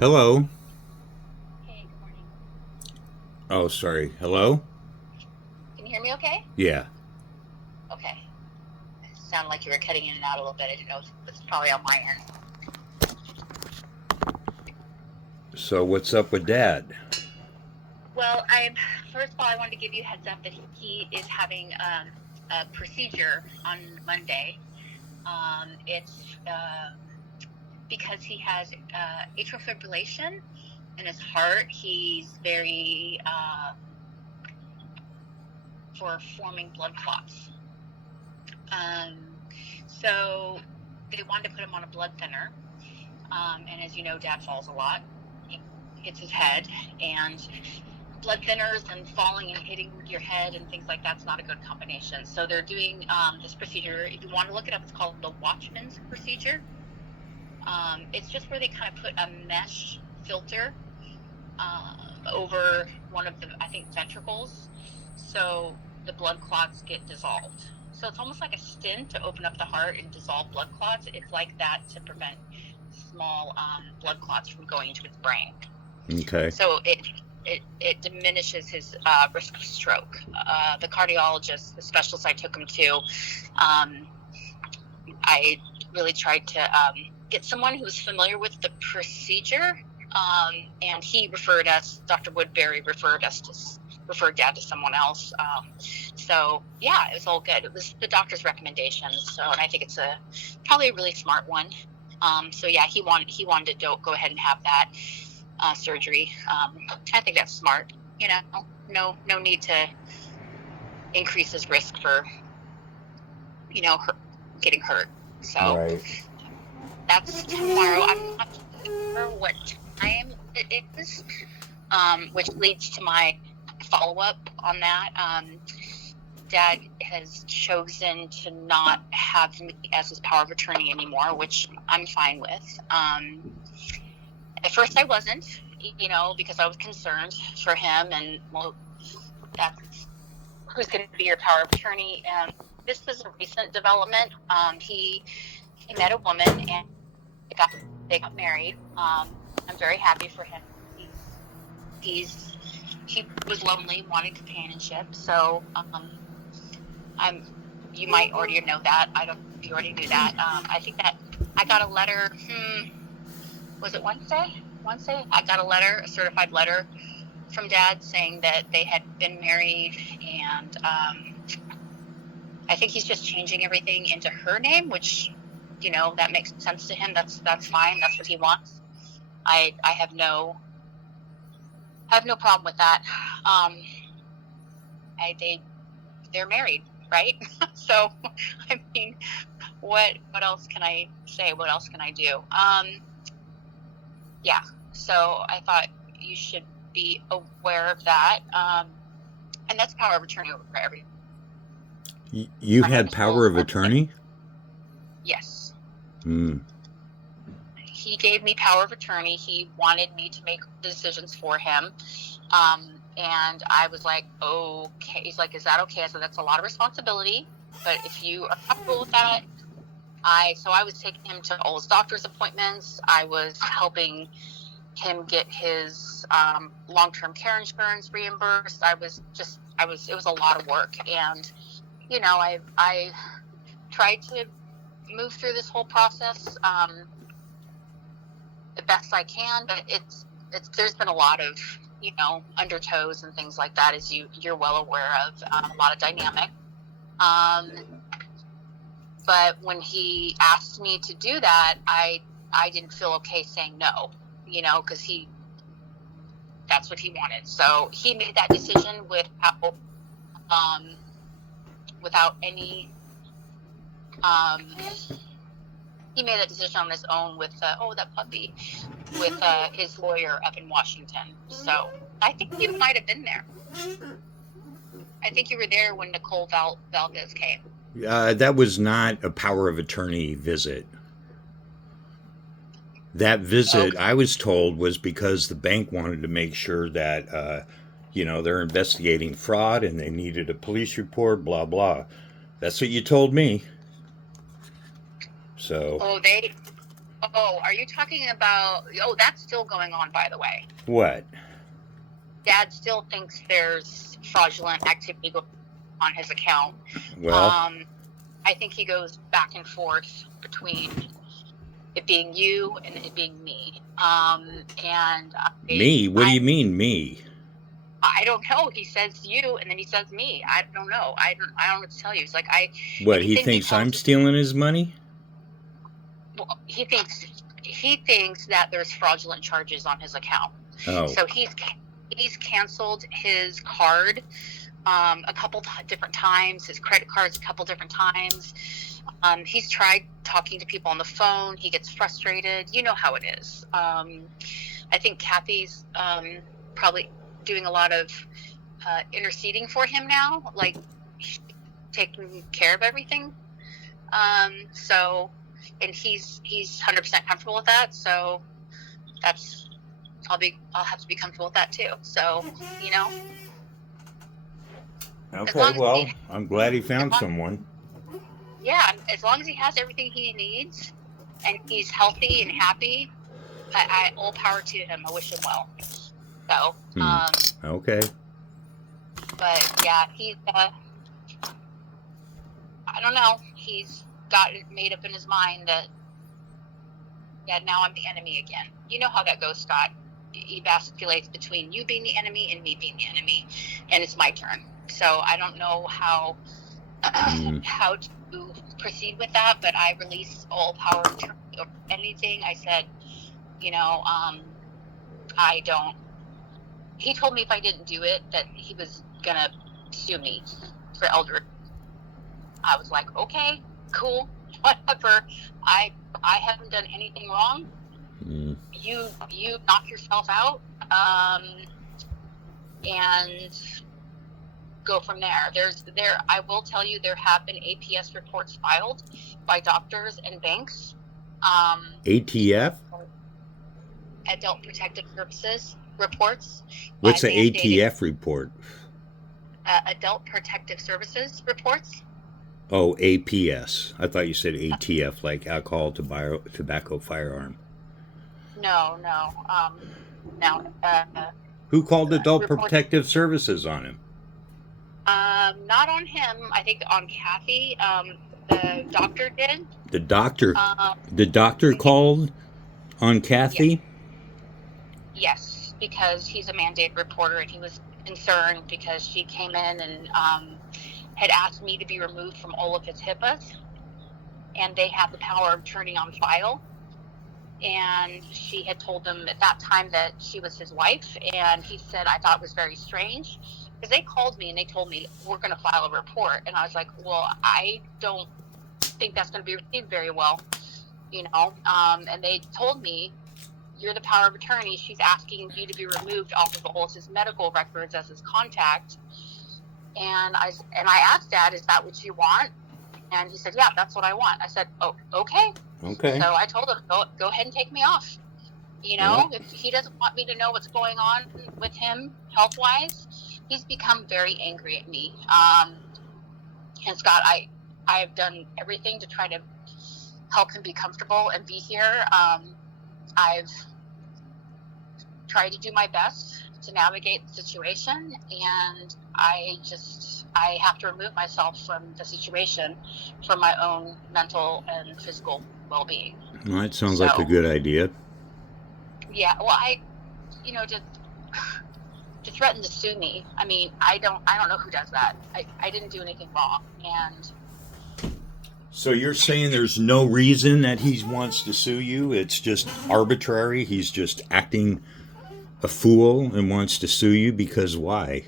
Hello. Hey, good morning. Oh, sorry. Hello? Can you hear me okay? Yeah. Okay. It sounded like you were cutting in and out a little bit. I didn't know if it's probably on my end. So, what's up with Dad? Well, I first of all, I wanted to give you a heads up that he is having a procedure on Monday. It's because he has atrial fibrillation in his heart. He's very for forming blood clots. Um, so they wanted to put him on a blood thinner. And as you know, Dad falls a lot. He hits his head, and blood thinners and falling and hitting your head and things like that's not a good combination. So they're doing this procedure. If you want to look it up, it's called the Watchman's procedure. It's just where they kind of put a mesh filter over one of the, I think, ventricles, so the blood clots get dissolved. So it's almost like a stent to open up the heart and dissolve blood clots. It's like that to prevent small blood clots from going into his brain. Okay. So it diminishes his risk of stroke. The cardiologist, the specialist I took him to, I really tried to get someone who was familiar with the procedure, and he referred us. Dr. Woodbury referred Dad to someone else. So yeah, it was all good. It was the doctor's recommendations. So, and I think it's probably a really smart one. So yeah, he wanted to go ahead and have that surgery. I think that's smart. You know, no need to increase his risk for getting hurt. So Right. that's tomorrow. I'm not sure what time it is, which leads to my follow up on that. Dad has chosen to not have me as his power of attorney anymore, which I'm fine with. At first, I wasn't, because I was concerned for him, and well, that's who's going to be your power of attorney. And this is a recent development. He met a woman and they got married. I'm very happy for him. He's he was lonely, wanted companionship. So I'm you might already know that. I don't know if you already knew that. I think that I got a letter. Was it Wednesday? Wednesday, I got a certified letter from Dad saying that they had been married, and I think he's just changing everything into her name, which that makes sense to him. That's fine. That's what he wants. I have no problem with that. Um, they're married, right? So, I mean, what else can I say? What else can I do? Yeah. So I thought you should be aware of that. And that's power of attorney over everything. You My name had is power Rose. of attorney? Yes. Hmm. He gave me power of attorney. He wanted me to make decisions for him. And I was like, okay. He's like, is that okay? I said, that's a lot of responsibility, but if you are comfortable with that, so I was taking him to all his doctor's appointments. I was helping him get his long-term care insurance reimbursed. It was a lot of work. And, I tried to move through this whole process the best I can, but there's been a lot of undertows and things like that, as you're well aware of, a lot of dynamic. But when he asked me to do that, I didn't feel okay saying no, because that's what he wanted. So he made that decision without any he made that decision on his own with that puppy, with his lawyer up in Washington. So I think you might have been there. I think you were there when Nicole Valdez came. That was not a power of attorney visit. That visit, Okay. I was told, was because the bank wanted to make sure that, they're investigating fraud and they needed a police report, blah, blah. That's what you told me. So, Oh, they Oh, are you talking about? Oh, that's still going on, by the way. What? Dad still thinks there's fraudulent activity going on his account. Well, I think he goes back and forth between it being you and it being me. me? What do you mean, me? I don't know. He says you, and then he says me. I don't know. I don't know what to tell you. He's like, What, he anything thinks I'm tells- stealing his money? well, he thinks that there's fraudulent charges on his account. Oh, So he's canceled his card a couple different times, his credit cards a couple different times. He's tried talking to people on the phone. He gets frustrated. You know how it is. I think Kathy's probably doing a lot of interceding for him now, like taking care of everything. And he's 100% comfortable with that. So I'll have to be comfortable with that too. So, you know. okay. Well, I'm glad he found someone. Yeah, as long as he has everything he needs and he's healthy and happy, I all power to him. I wish him well. So, Okay. but yeah, he's I don't know. He's got it made up in his mind that now I'm the enemy again. You know how that goes, Scott. He basculates between you being the enemy and me being the enemy, and it's my turn. So I don't know how to proceed with that, but I release all power of attorney over anything. I said, I don't. He told me if I didn't do it that he was gonna sue me for elder. I was like, okay, cool, whatever. I haven't done anything wrong. You knock yourself out, and go from there. I will tell you, there have been APS reports filed by doctors and banks. ATF? Adult Protective Services reports. What's the ATF report? Adult Protective Services reports. Oh, APS. I thought you said ATF, like alcohol, tobacco, firearm. No. Who called Adult Protective Services on him? Not on him. I think on Kathy. The doctor did. The doctor called on Kathy? Yes, because he's a mandated reporter, and he was concerned because she came in and had asked me to be removed from all of his HIPAAs, and they have the power of attorney on file. And she had told them at that time that she was his wife, and he said, I thought it was very strange, because they called me and they told me, we're going to file a report. And I was like, well, I don't think that's going to be received very well, and they told me, you're the power of attorney. She's asking you to be removed off of all of his medical records as his contact. And I asked Dad, is that what you want? And he said, yeah, that's what I want. I said, oh, okay. Okay. So I told him, go ahead and take me off. If he doesn't want me to know what's going on with him health-wise, he's become very angry at me. And Scott, I have done everything to try to help him be comfortable and be here. I've tried to do my best to navigate the situation, and I have to remove myself from the situation for my own mental and physical well-being. Well, that sounds like a good idea. Yeah, well, to threaten to sue me, I mean, I don't know who does that. I didn't do anything wrong. And so you're saying there's no reason that he wants to sue you? It's just arbitrary? He's just acting a fool and wants to sue you because why?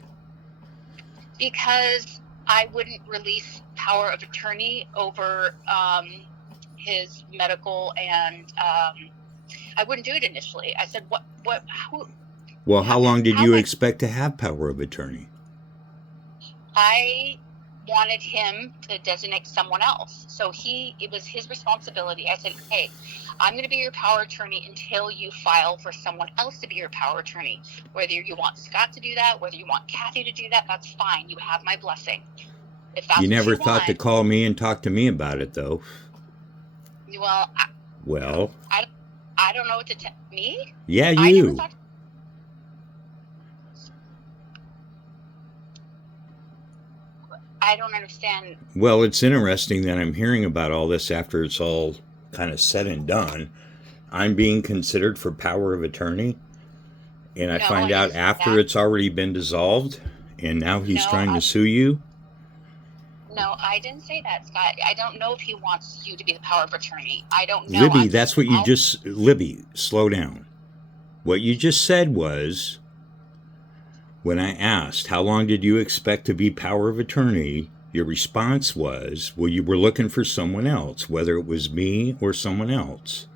Because I wouldn't release power of attorney over his medical, and I wouldn't do it initially. I said, Well, how long did you expect to have power of attorney? I wanted him to designate someone else. So it was his responsibility. I said, hey, I'm going to be your power attorney until you file for someone else to be your power attorney. Whether you want Scott to do that, whether you want Kathy to do that, that's fine. You have my blessing. If that's you never what you thought want, to call me and talk to me about it, though. Well, Well, I don't I don't know what to tell me. Yeah, I never you. thought. I don't understand. Well, it's interesting that I'm hearing about all this after it's all kind of said and done. I'm being considered for power of attorney, and I No, I find didn't out say after that. it's already been dissolved, and now he's No, trying to sue you. no, I didn't say that, Scott. I don't know if he wants you to be the power of attorney. I don't know. Libby, that's what you just. Libby, slow down. What you just said was, when I asked, how long did you expect to be power of attorney? Your response was, well, you were looking for someone else, whether it was me or someone else.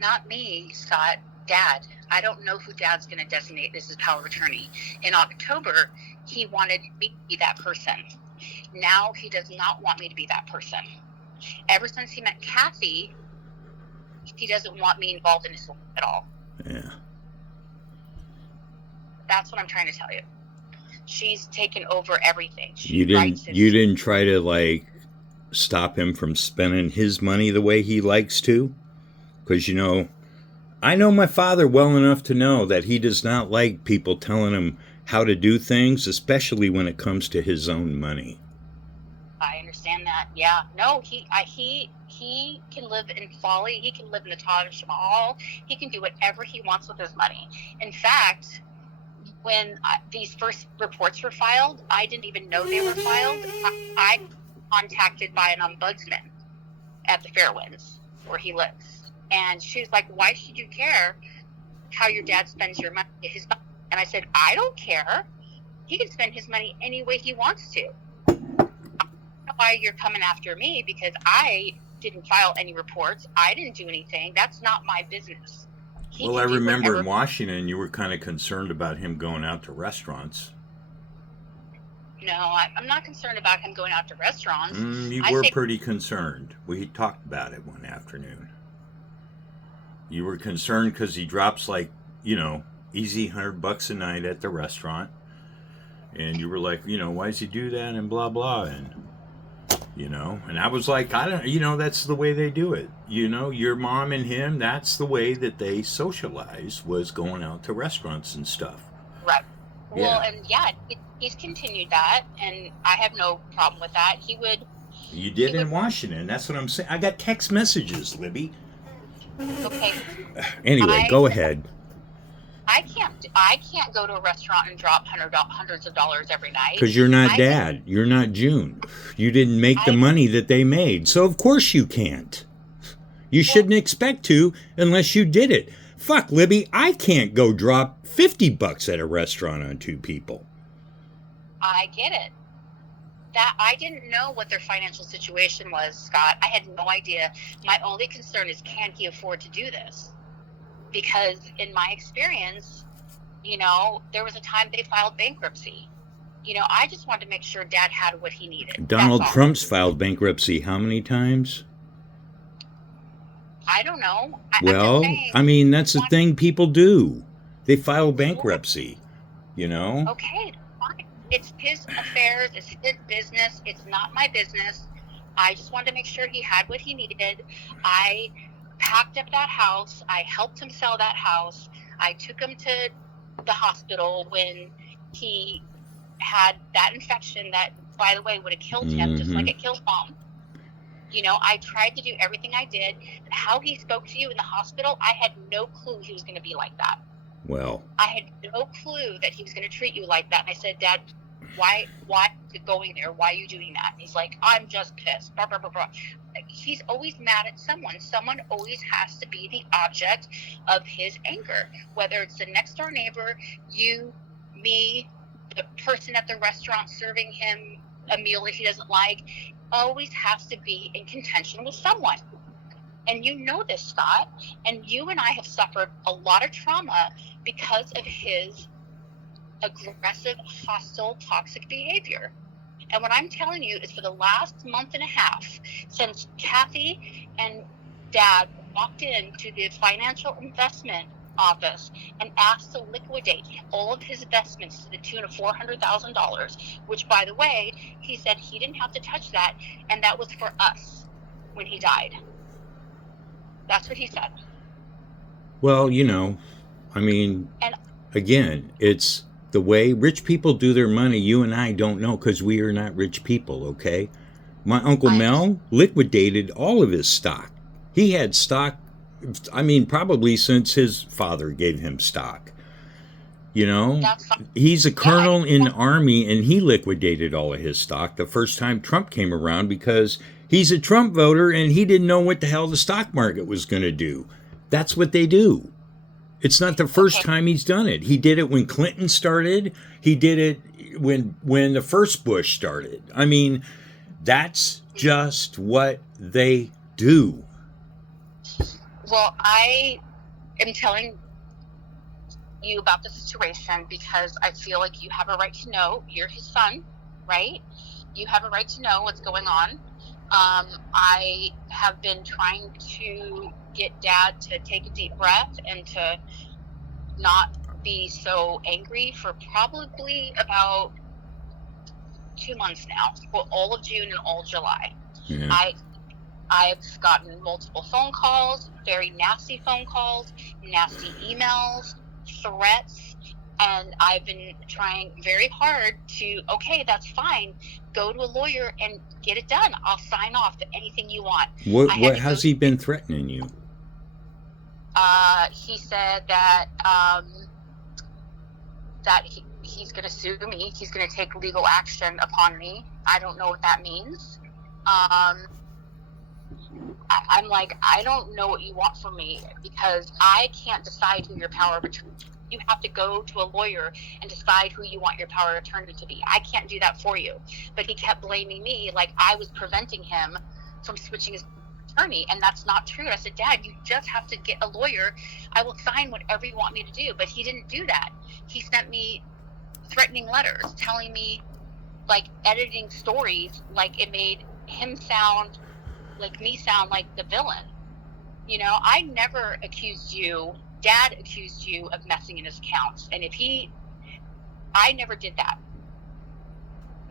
Not me, Scott. Dad. I don't know who Dad's going to designate as his power of attorney. In October, he wanted me to be that person. Now he does not want me to be that person. Ever since he met Kathy, he doesn't want me involved in his life at all. Yeah. That's what I'm trying to tell you. She's taken over everything. You didn't try to like stop him from spending his money the way he likes to? Because, you know, I know my father well enough to know that he does not like people telling him how to do things, especially when it comes to his own money. I understand that. Yeah. No, he can live in folly. He can live in the Taj Mahal. He can do whatever he wants with his money. In fact, when these first reports were filed, I didn't even know they were filed. I contacted by an ombudsman at the Fairwinds where he lives. And she was like, why should you care how your dad spends your money? And I said, I don't care. He can spend his money any way he wants to. I don't know why you're coming after me, because I didn't file any reports. I didn't do anything. That's not my business. Well, I remember in Washington, you were kind of concerned about him going out to restaurants. No, I'm not concerned about him going out to restaurants. You were pretty concerned. We talked about it one afternoon. You were concerned because he drops like, you know, easy $100 a night at the restaurant. And you were like, you know, why does he do that and blah, blah. And, you know, and I was like, I don't, you know, that's the way they do it. You know, your mom and him, that's the way that they socialize, was going out to restaurants and stuff. Right. Well, and he's continued that, and I have no problem with that. You did in Washington. That's what I'm saying. I got text messages, Libby. Okay. Anyway, go ahead. I can't go to a restaurant and drop hundreds of dollars every night. Because you're not Dad. You're not June. You didn't make the money that they made. So of course you can't. You shouldn't expect to unless you did it. Fuck, Libby, I can't go drop $50 at a restaurant on two people. I get it. That I didn't know what their financial situation was, Scott. I had no idea. My only concern is, can he afford to do this? Because in my experience, you know, there was a time they filed bankruptcy. You know, I just wanted to make sure Dad had what he needed. Donald Trump's filed bankruptcy how many times? I don't know. Well, I mean, that's the thing people do. They file bankruptcy, you know? Okay, fine. It's his affairs. It's his business. It's not my business. I just wanted to make sure he had what he needed. I packed up that house. I helped him sell that house. I took him to the hospital when he had that infection that, by the way, would have killed him, just like it killed Mom. You know, I tried to do everything I did. How he spoke to you in the hospital, I had no clue he was going to be like that. Well, I had no clue that he was going to treat you like that. And I said, Dad, why are you going there? Why are you doing that? And he's like, I'm just pissed. Blah, blah, blah, blah. He's always mad at someone. Someone always has to be the object of his anger, whether it's the next door neighbor, you, me, the person at the restaurant serving him a meal that he doesn't like. Always has to be in contention with someone. And you know this, Scott, and you and I have suffered a lot of trauma because of his aggressive, hostile, toxic behavior. And what I'm telling you is, for the last month and a half, since Kathy and Dad walked into the financial investment office and asked to liquidate all of his investments to the tune of $400,000, which, by the way, he said he didn't have to touch that, and that was for us when he died. That's what he said. Well, I mean, And again, it's the way rich people do their money. You and I don't know because we are not rich people, okay? My Uncle I understand. Mel liquidated all of his stock. He had stock, I mean, probably since his father gave him stock. That's fine. He's a Yeah, colonel in the army and he liquidated all of his stock the first time Trump came around because he's a Trump voter and he didn't know what the hell the stock market was going to do. That's what they do. It's not the first okay. time he's done it. He did it when Clinton started. He did it when the first Bush started. I mean, that's just what they do. Well, I am telling you about the situation because I feel like you have a right to know. You're his son, right? You have a right to know what's going on. I have been trying to get Dad to take a deep breath and to not be so angry for probably about 2 months now, for all of June and all July. Yeah. I've gotten multiple phone calls, very nasty phone calls, nasty emails, threats, and I've been trying very hard to, okay, that's fine. Go to a lawyer and get it done. I'll sign off anything you want. What has he been threatening you? He said that he's going to sue me. He's going to take legal action upon me. I don't know what that means. I'm like, I don't know what you want from me because I can't decide who your power of attorney. You have to go to a lawyer and decide who you want your power of attorney to be. I can't do that for you. But he kept blaming me like I was preventing him from switching his attorney, and that's not true. I said, Dad, you just have to get a lawyer. I will sign whatever you want me to do. But he didn't do that. He sent me threatening letters telling me, like, editing stories like it made him sound like me sound like the villain. I never accused you. Dad accused you of messing in his accounts. And I never did that.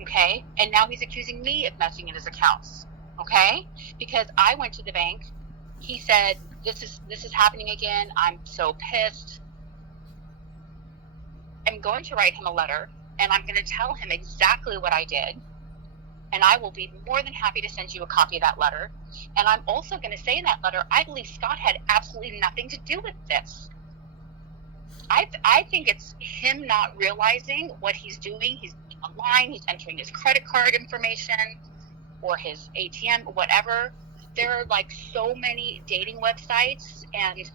Okay? And now he's accusing me of messing in his accounts. Okay? Because I went to the bank. He said, this is happening again. I'm so pissed. I'm going to write him a letter and I'm going to tell him exactly what I did. And I will be more than happy to send you a copy of that letter. And I'm also going to say in that letter, I believe Scott had absolutely nothing to do with this. I think it's him not realizing what he's doing. He's online, he's entering his credit card information or his ATM, whatever. There are like so many dating websites and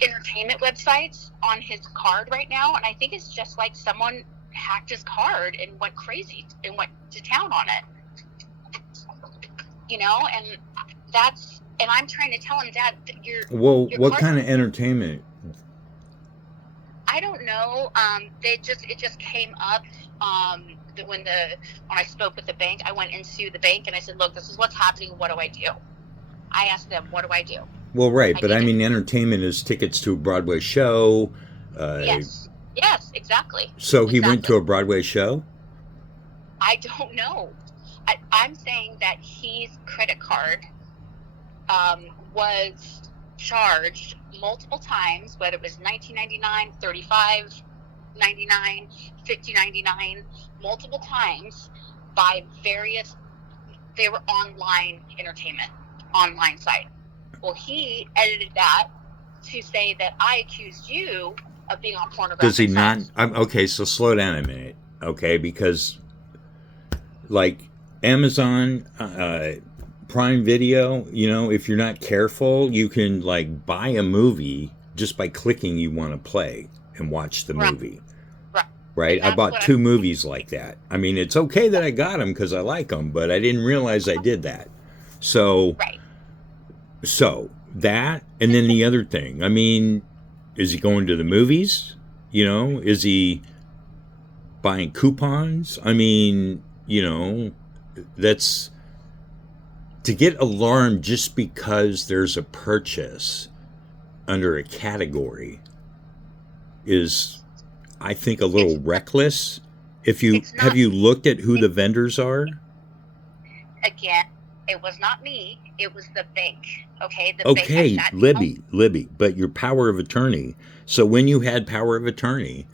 entertainment websites on his card right now. And I think it's just like someone hacked his card and went crazy and went to town on it. And I'm trying to tell him, Dad, Well, what kind of entertainment? I don't know. It just came up when I spoke with the bank. I went into the bank and I said, look, this is what's happening. What do I do? I asked them, what do I do? Well, right, but I mean, entertainment is tickets to a Broadway show. Yes, exactly. So he went to a Broadway show? I don't know. I'm saying that his credit card was charged multiple times, whether it was $19.99, $35.99, $50.99, multiple times by they were online entertainment, online site. Well, he edited that to say that I accused you of being on pornographic Does he not? sites. Okay, so slow down a minute, okay? Because, like, Amazon Prime Video, if you're not careful, you can, like, buy a movie just by clicking you want to play and watch the movie. Right? I bought 2 movies like that. I mean, it's okay that I got them because I like them, but I didn't realize I did that. So, So, that, and then the other thing. I mean, is he going to the movies? Is he buying coupons? I mean, that's to get alarmed just because there's a purchase under a category is, I think, a little reckless. Have you looked at who the vendors are? Again, It was not me. It was the bank. Okay, the bank. I Okay, sat down. Libby, but your power of attorney. So when you had power of attorney,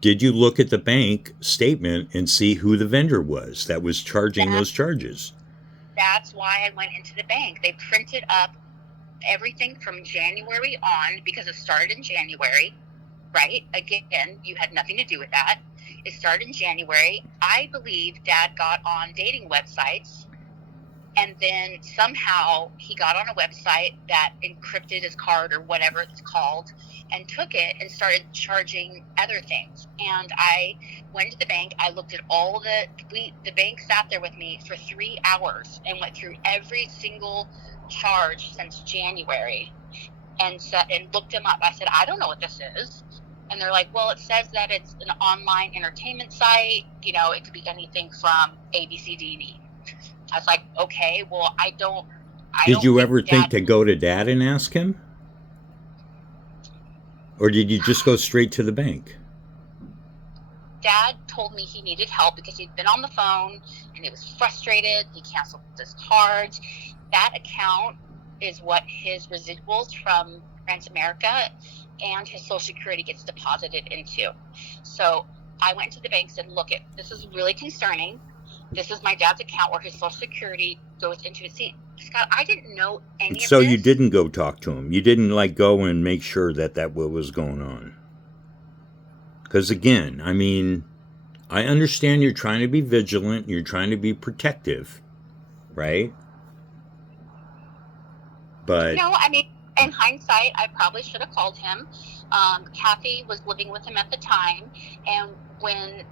did you look at the bank statement and see who the vendor was that was charging That, those charges? that's why I went into the bank. They printed up everything from January on because it started in January, right? Again, you had nothing to do with that. It started in January. I believe Dad got on dating websites, and then somehow he got on a website that encrypted his card or whatever it's called and took it and started charging other things. And I went to the bank. I looked at all the bank sat there with me for 3 hours and went through every single charge since January and looked them up. I said, I don't know what this is. And they're like, well, it says that it's an online entertainment site. It could be anything from A, B, C, D, and E. I was like, okay, well, I don't Did you ever Dad, think to go to Dad and ask him? Or did you just go straight to the bank? Dad told me he needed help because he'd been on the phone and he was frustrated. He canceled his cards. That account is what his residuals from Transamerica and his Social Security gets deposited into. So I went to the bank and said, look, this is really concerning. This is my dad's account where his Social Security goes into his seat. Scott, I didn't know any of this. So you didn't go talk to him. You didn't go and make sure that what was going on. Because again, I mean, I understand you're trying to be vigilant. You're trying to be protective, right? But I mean, in hindsight, I probably should have called him. Kathy was living with him at the time, and when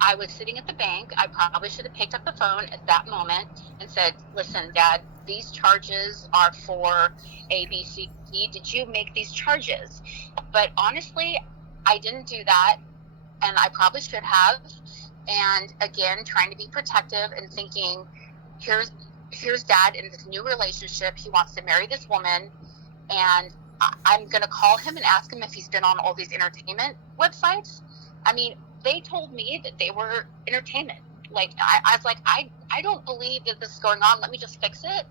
I was sitting at the bank, I probably should have picked up the phone at that moment and said, listen, Dad, these charges are for A, B, C, D. Did you make these charges? But honestly, I didn't do that, and I probably should have. And again, trying to be protective and thinking, here's Dad in this new relationship. He wants to marry this woman, and I'm going to call him and ask him if he's been on all these entertainment websites. I mean, they told me that they were entertainment. Like, I was like, I don't believe that this is going on. Let me just fix it.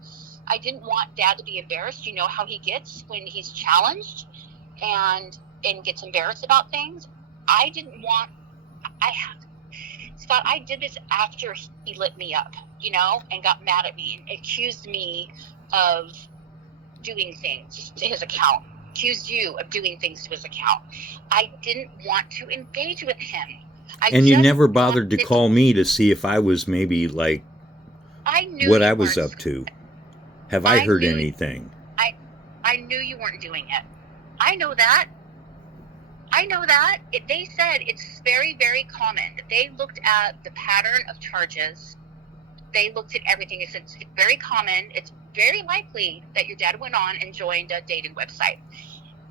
I didn't want Dad to be embarrassed. You know how he gets when he's challenged and gets embarrassed about things. Scott, I did this after he lit me up, and got mad at me and accused me of doing things to his account. Accused you of doing things to his account. I didn't want to engage with him. And you never bothered to call me to see if I was maybe what I was up to. Have I heard anything? I knew you weren't doing it. I know that. They said it's very, very common. They looked at the pattern of charges. They looked at everything. It said it's very common. It's very likely that your dad went on and joined a dating website.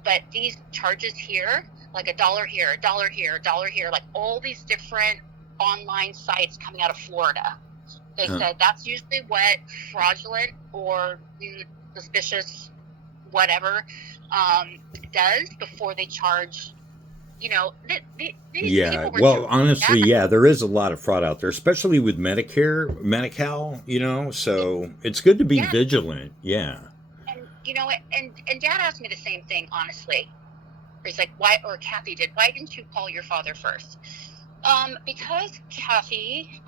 But these charges here, like $1 here, $1 here, $1 here, like all these different online sites coming out of Florida. They said that's usually what fraudulent or suspicious whatever does before they charge. Yeah. Well, honestly, yeah, there is a lot of fraud out there, especially with Medicare, Medi-Cal, so it's good to be vigilant. Yeah. And Dad asked me the same thing, honestly. He's like, why, or Kathy did, why didn't you call your father first? Because Kathy,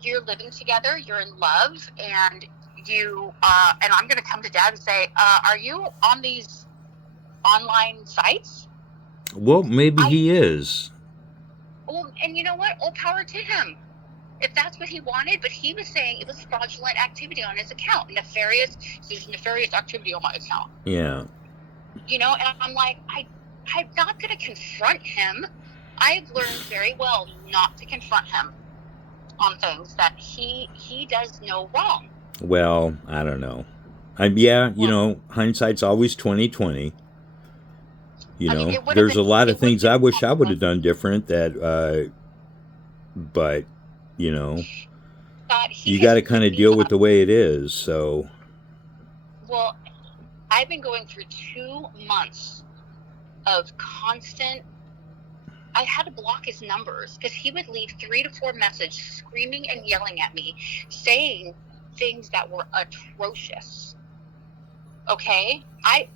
you're living together, you're in love, and and I'm going to come to Dad and say, are you on these online sites? Well, maybe he is. Well, and you know what? All power to him. If that's what he wanted, but he was saying it was fraudulent activity on his account. There's nefarious activity on my account. Yeah. And I'm like, I'm not going to confront him. I've learned very well not to confront him on things that he does no wrong. Well, I don't know. Hindsight's always 20/20. There's a lot of things I wish I would have done different but you got to kind of deal with the way it is. So, well, I've been going through 2 months of constant. I had to block his numbers because he would leave 3 to 4 messages screaming and yelling at me, saying things that were atrocious. Okay? I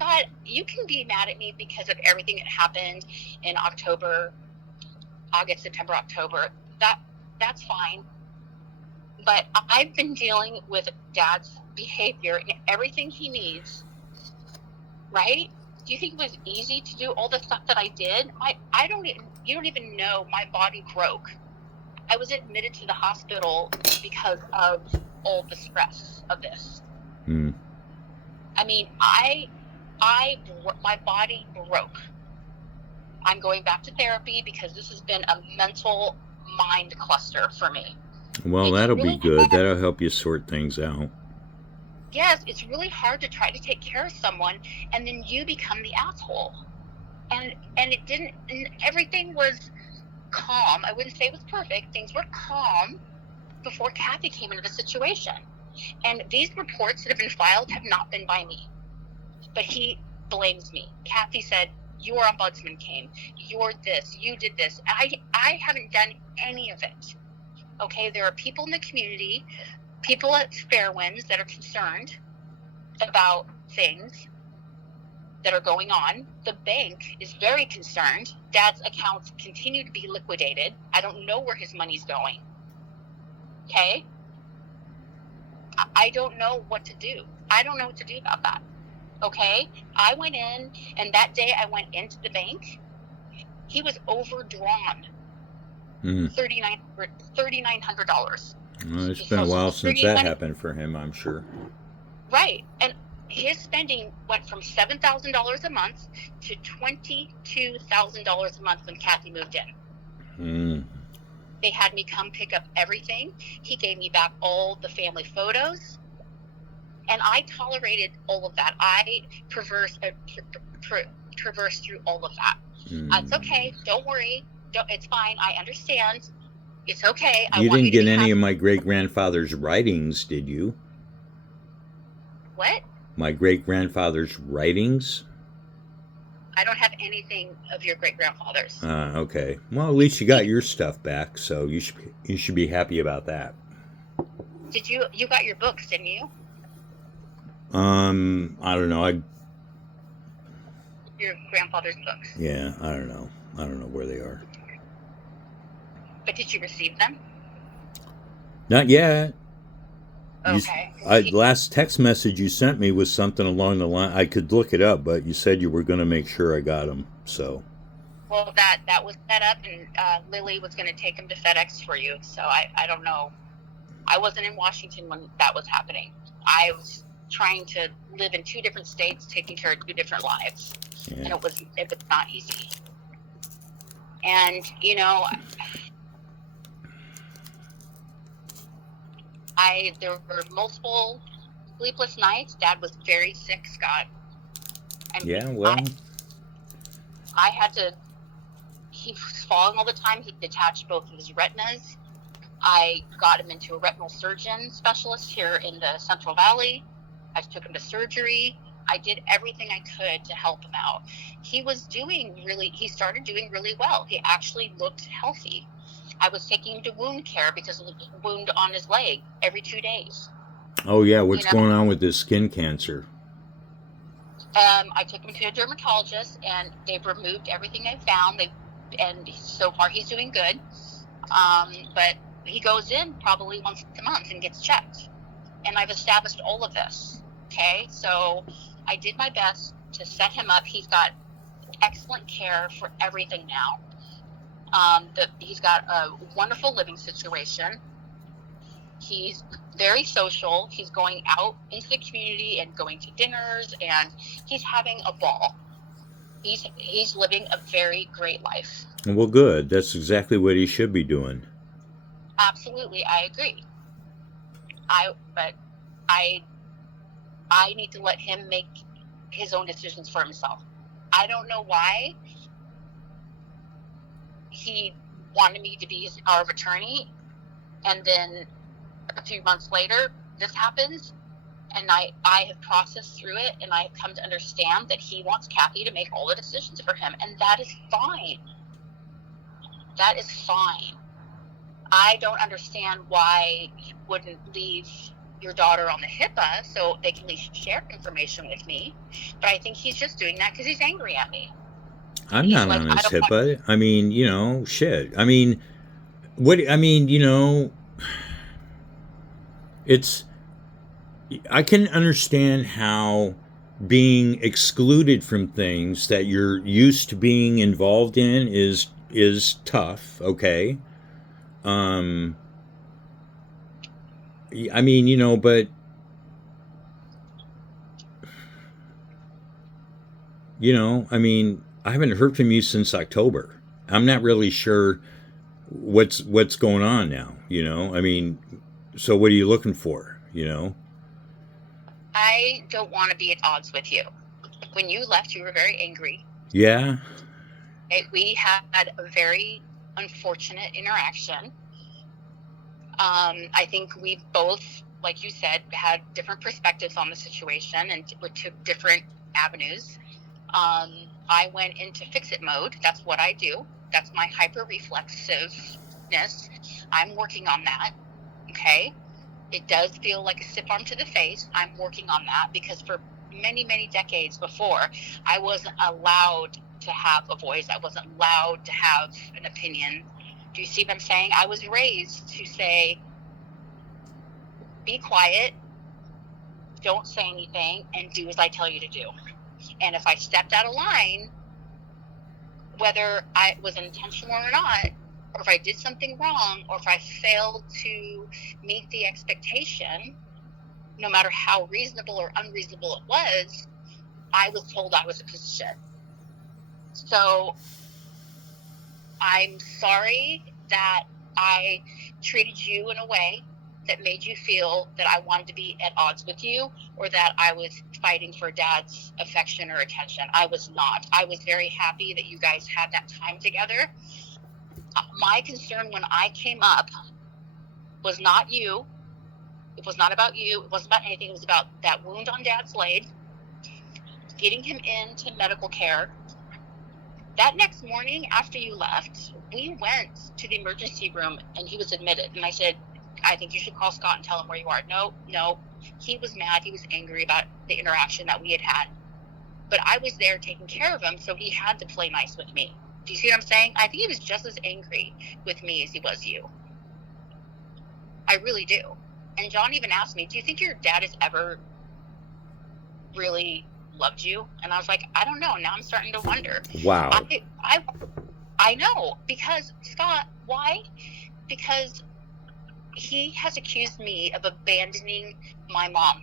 thought, you can be mad at me because of everything that happened in August, September, October. That's fine. But I've been dealing with Dad's behavior and everything he needs, right? Do you think it was easy to do all the stuff that I did? You don't even know, my body broke. I was admitted to the hospital because of all the stress of this. I mean, my body broke. I'm going back to therapy because this has been a mental mind cluster for me. Well, It's that'll really be good. hard. That'll help you sort things out. Yes, it's really hard to try to take care of someone and then you become the asshole. And it didn't, and everything was calm. I wouldn't say it was perfect. Things were calm before Kathy came into the situation. And these reports that have been filed have not been by me. But he blames me. Kathy said, your ombudsman came. You're this. You did this. I haven't done any of it. Okay, there are people in the community, people at Fairwinds that are concerned about things that are going on. The bank is very concerned. Dad's accounts continue to be liquidated. I don't know where his money's going. Okay? I don't know what to do. I don't know what to do about that. Okay? I went in, and that day I went into the bank. He was overdrawn. $3,900. Well, it's been a while since that happened for him, I'm sure. Right. And his spending went from $7,000 a month to $22,000 a month when Kathy moved in. They had me come pick up everything. He gave me back all the family photos. And I tolerated all of that. I traversed through all of that. It's okay. Don't worry. It's fine. I understand. It's okay. You didn't get any of my great-grandfather's writings, did you? What? My great-grandfather's writings? I don't have anything of your great-grandfather's. Okay. Well, at least you got your stuff back, so you should be happy about that. Did you got your books, didn't you? I don't know. Your grandfather's books. Yeah, I don't know. I don't know where they are. But did you receive them? Not yet. Okay. Last text message you sent me was something along the line. I could look it up, but you said you were going to make sure I got them. So. Well, that was set up, and Lily was going to take them to FedEx for you. So I don't know. I wasn't in Washington when that was happening. I was trying to live in 2 different states, taking care of 2 different lives, and it was not easy. And there were multiple sleepless nights. Dad was very sick, Scott. I had to. He was falling all the time. He detached both of his retinas. I got him into a retinal surgeon specialist here in the Central Valley. I took him to surgery. I did everything I could to help him out. He started doing really well. He actually looked healthy. I was taking him to wound care because of the wound on his leg every 2 days. Oh, yeah. What's going on with this skin cancer? I took him to a dermatologist, and they've removed everything they found. And so far he's doing good. But he goes in probably once a month and gets checked. And I've established all of this. Okay, so I did my best to set him up. He's got excellent care for everything now. He's got a wonderful living situation. He's very social. He's going out into the community and going to dinners, and he's having a ball. He's living a very great life. Well, good. That's exactly what he should be doing. Absolutely, I agree. But I need to let him make his own decisions for himself. I don't know why he wanted me to be his power of attorney, and then a few months later, this happens, and I have processed through it, and I have come to understand that he wants Kathy to make all the decisions for him, and that is fine. That is fine. I don't understand why you wouldn't leave your daughter on the HIPAA so they can at least share information with me. But I think he's just doing that because he's angry at me. I'm He's not like, on I his don't want. HIPAA. I mean, shit. I mean, it's, I can understand how being excluded from things that you're used to being involved in is tough, okay? Um I mean, but I mean, I haven't heard from you since October. I'm not really sure what's going on now. I mean, so what are you looking for? I don't want to be at odds with you. When you left, you were very angry. Yeah. We had a very unfortunate interaction. I think we both, like you said, had different perspectives on the situation and took different avenues. I went into fix-it mode. That's what I do. That's my hyper-reflexiveness. I'm working on that, okay? It does feel like a stiff arm to the face. I'm working on that because for many, many decades before, I wasn't allowed to have a voice. I wasn't allowed to have an opinion. Do you see what I'm saying? I was raised to say, be quiet, don't say anything, and do as I tell you to do. And if I stepped out of line, whether I was intentional or not, or if I did something wrong, or if I failed to meet the expectation, no matter how reasonable or unreasonable it was, I was told I was a piece of shit. So I'm sorry that I treated you in a way that made you feel that I wanted to be at odds with you or that I was fighting for Dad's affection or attention. I was not. I was very happy that you guys had that time together. My concern when I came up was not you. It was not about you. It wasn't about anything. It was about that wound on Dad's leg, getting him into medical care. That next morning after you left, we went to the emergency room and he was admitted. And I said, I think you should call Scott and tell him where you are. No. He was mad. He was angry about the interaction that we had had. But I was there taking care of him, so he had to play nice with me. Do you see what I'm saying? I think he was just as angry with me as he was you. I really do. And John even asked me, do you think your dad has ever really loved you? And I was like, I don't know. Now I'm starting to wonder. Wow. I know. Because, Scott, why? Because he has accused me of abandoning my mom.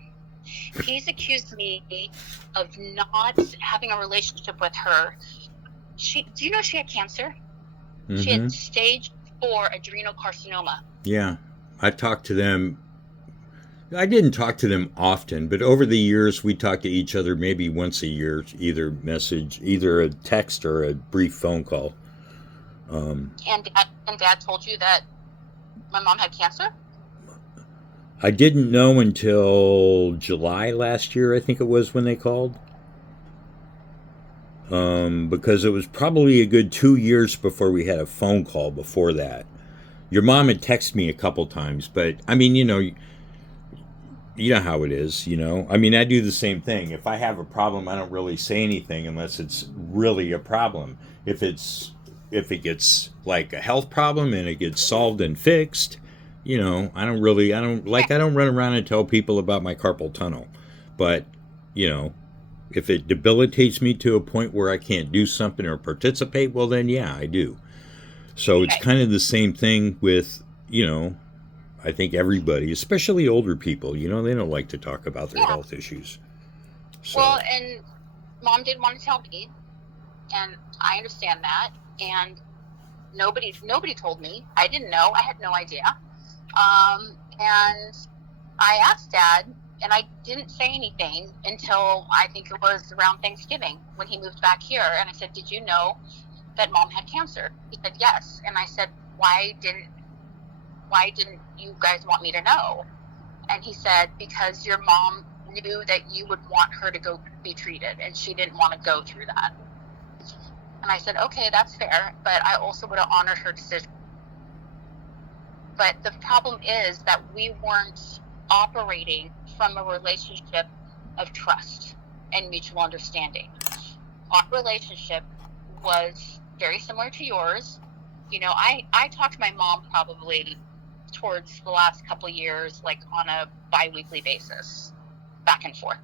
He's accused me of not having a relationship with her. Do you know she had cancer? Mm-hmm. She had stage 4 adrenal carcinoma. Yeah. I talked to them. I didn't talk to them often, but over the years we talked to each other maybe once a year, either a text or a brief phone call. And Dad told you that my mom had cancer? I didn't know until July last year, I think it was, when they called. Because it was probably a good 2 years before we had a phone call before that. Your mom had texted me a couple times, but I mean, you know how it is, I mean, I do the same thing. If I have a problem, I don't really say anything unless it's really a problem. If it gets like a health problem and it gets solved and fixed, I don't run around and tell people about my carpal tunnel. But, if it debilitates me to a point where I can't do something or participate, well then yeah, I do. So it's kind of the same thing with, I think everybody, especially older people, they don't like to talk about their health issues. So. Well, and Mom didn't want to tell me, and I understand that. And nobody told me. I didn't know. I had no idea. And I asked Dad, and I didn't say anything until I think it was around Thanksgiving when he moved back here. And I said, did you know that Mom had cancer? He said, yes. And I said, why didn't you guys want me to know? And he said, because your mom knew that you would want her to go be treated, and she didn't want to go through that. And I said, okay, that's fair, but I also would have honored her decision. But the problem is that we weren't operating from a relationship of trust and mutual understanding. Our relationship was very similar to yours. You know, I talked to my mom probably towards the last couple of years, like on a bi-weekly basis, back and forth,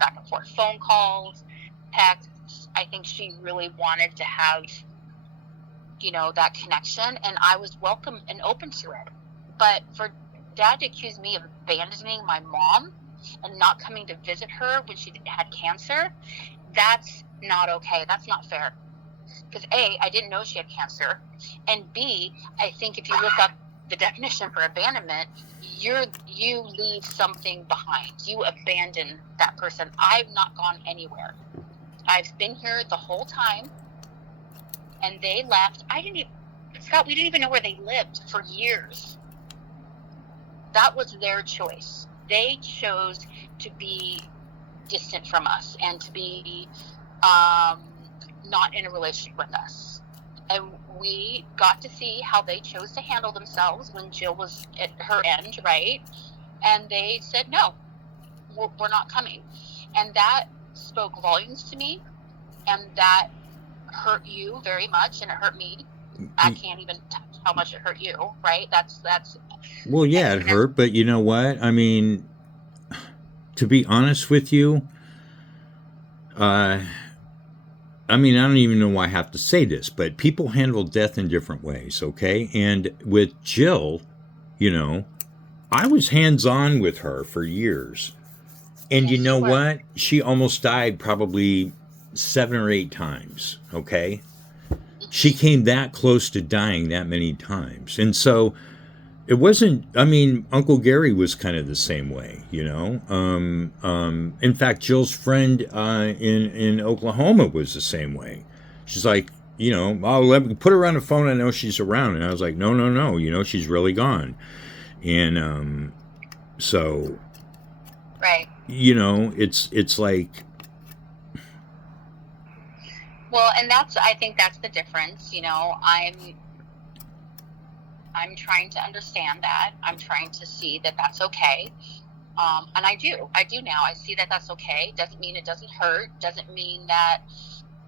phone calls, texts. I think she really wanted to have, you know, that connection, and I was welcome and open to it. But for Dad to accuse me of abandoning my mom and not coming to visit her when she had cancer, that's not okay. That's not fair. Because A, I didn't know she had cancer, and B, I think if you look up the definition for abandonment, you leave something behind. You abandon that person. I've not gone anywhere. I've been here the whole time, and they left. Scott, we didn't even know where they lived for years. That was their choice. They chose to be distant from us and to be not in a relationship with us. And we got to see how they chose to handle themselves when Jill was at her end, right? And they said, no, we're not coming. And that spoke volumes to me, and that hurt you very much, and it hurt me. I can't even touch how much it hurt you, right? That's Well, yeah, it hurt, but you know what? I mean, to be honest with you, I mean, I don't even know why I have to say this, but people handle death in different ways, okay? And with Jill, you know, I was hands-on with her for years. And you know what? She almost died probably 7 or 8 times, okay? She came that close to dying that many times. And so it wasn't, I mean, Uncle Gary was kind of the same way, you know? In fact, Jill's friend in Oklahoma was the same way. She's like, you know, oh, let me put her on the phone. I know she's around. And I was like, no, you know, she's really gone. And so, right. You know, it's like, well, and I think that's the difference. You know, I'm trying to understand that. I'm trying to see that that's okay. And I do now. I see that that's okay. Doesn't mean it doesn't hurt. Doesn't mean that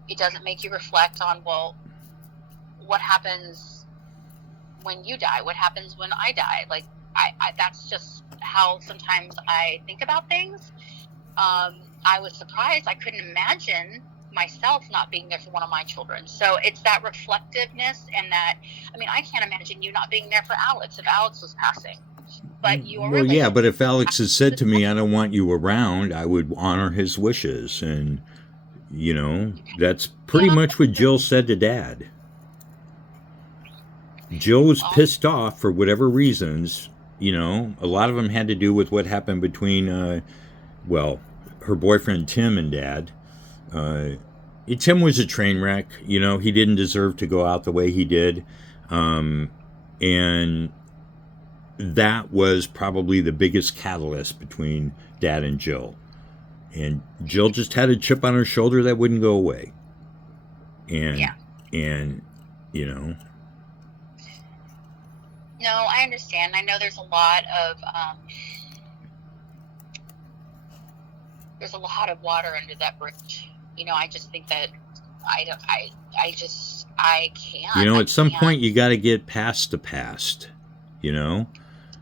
it doesn't make you reflect on, well, what happens when you die? What happens when I die? Like, I that's just how sometimes I think about things. I was surprised. I couldn't imagine myself not being there for one of my children. So it's that reflectiveness, and that, I mean, I can't imagine you not being there for Alex if Alex was passing. But well, yeah, but if Alex had said to me, I don't want you around, I would honor his wishes. And, you know, that's pretty much what Jill said to Dad. Jill was pissed off for whatever reasons. You know, a lot of them had to do with what happened between, well, her boyfriend Tim and Dad. Tim was a train wreck. You know, he didn't deserve to go out the way he did. And that was probably the biggest catalyst between Dad and Jill. And Jill just had a chip on her shoulder that wouldn't go away. And, and, you know. No, I understand. I know there's a lot of water under that bridge. You know, I just think that I can't. You know, at some point you got to get past the past. You know,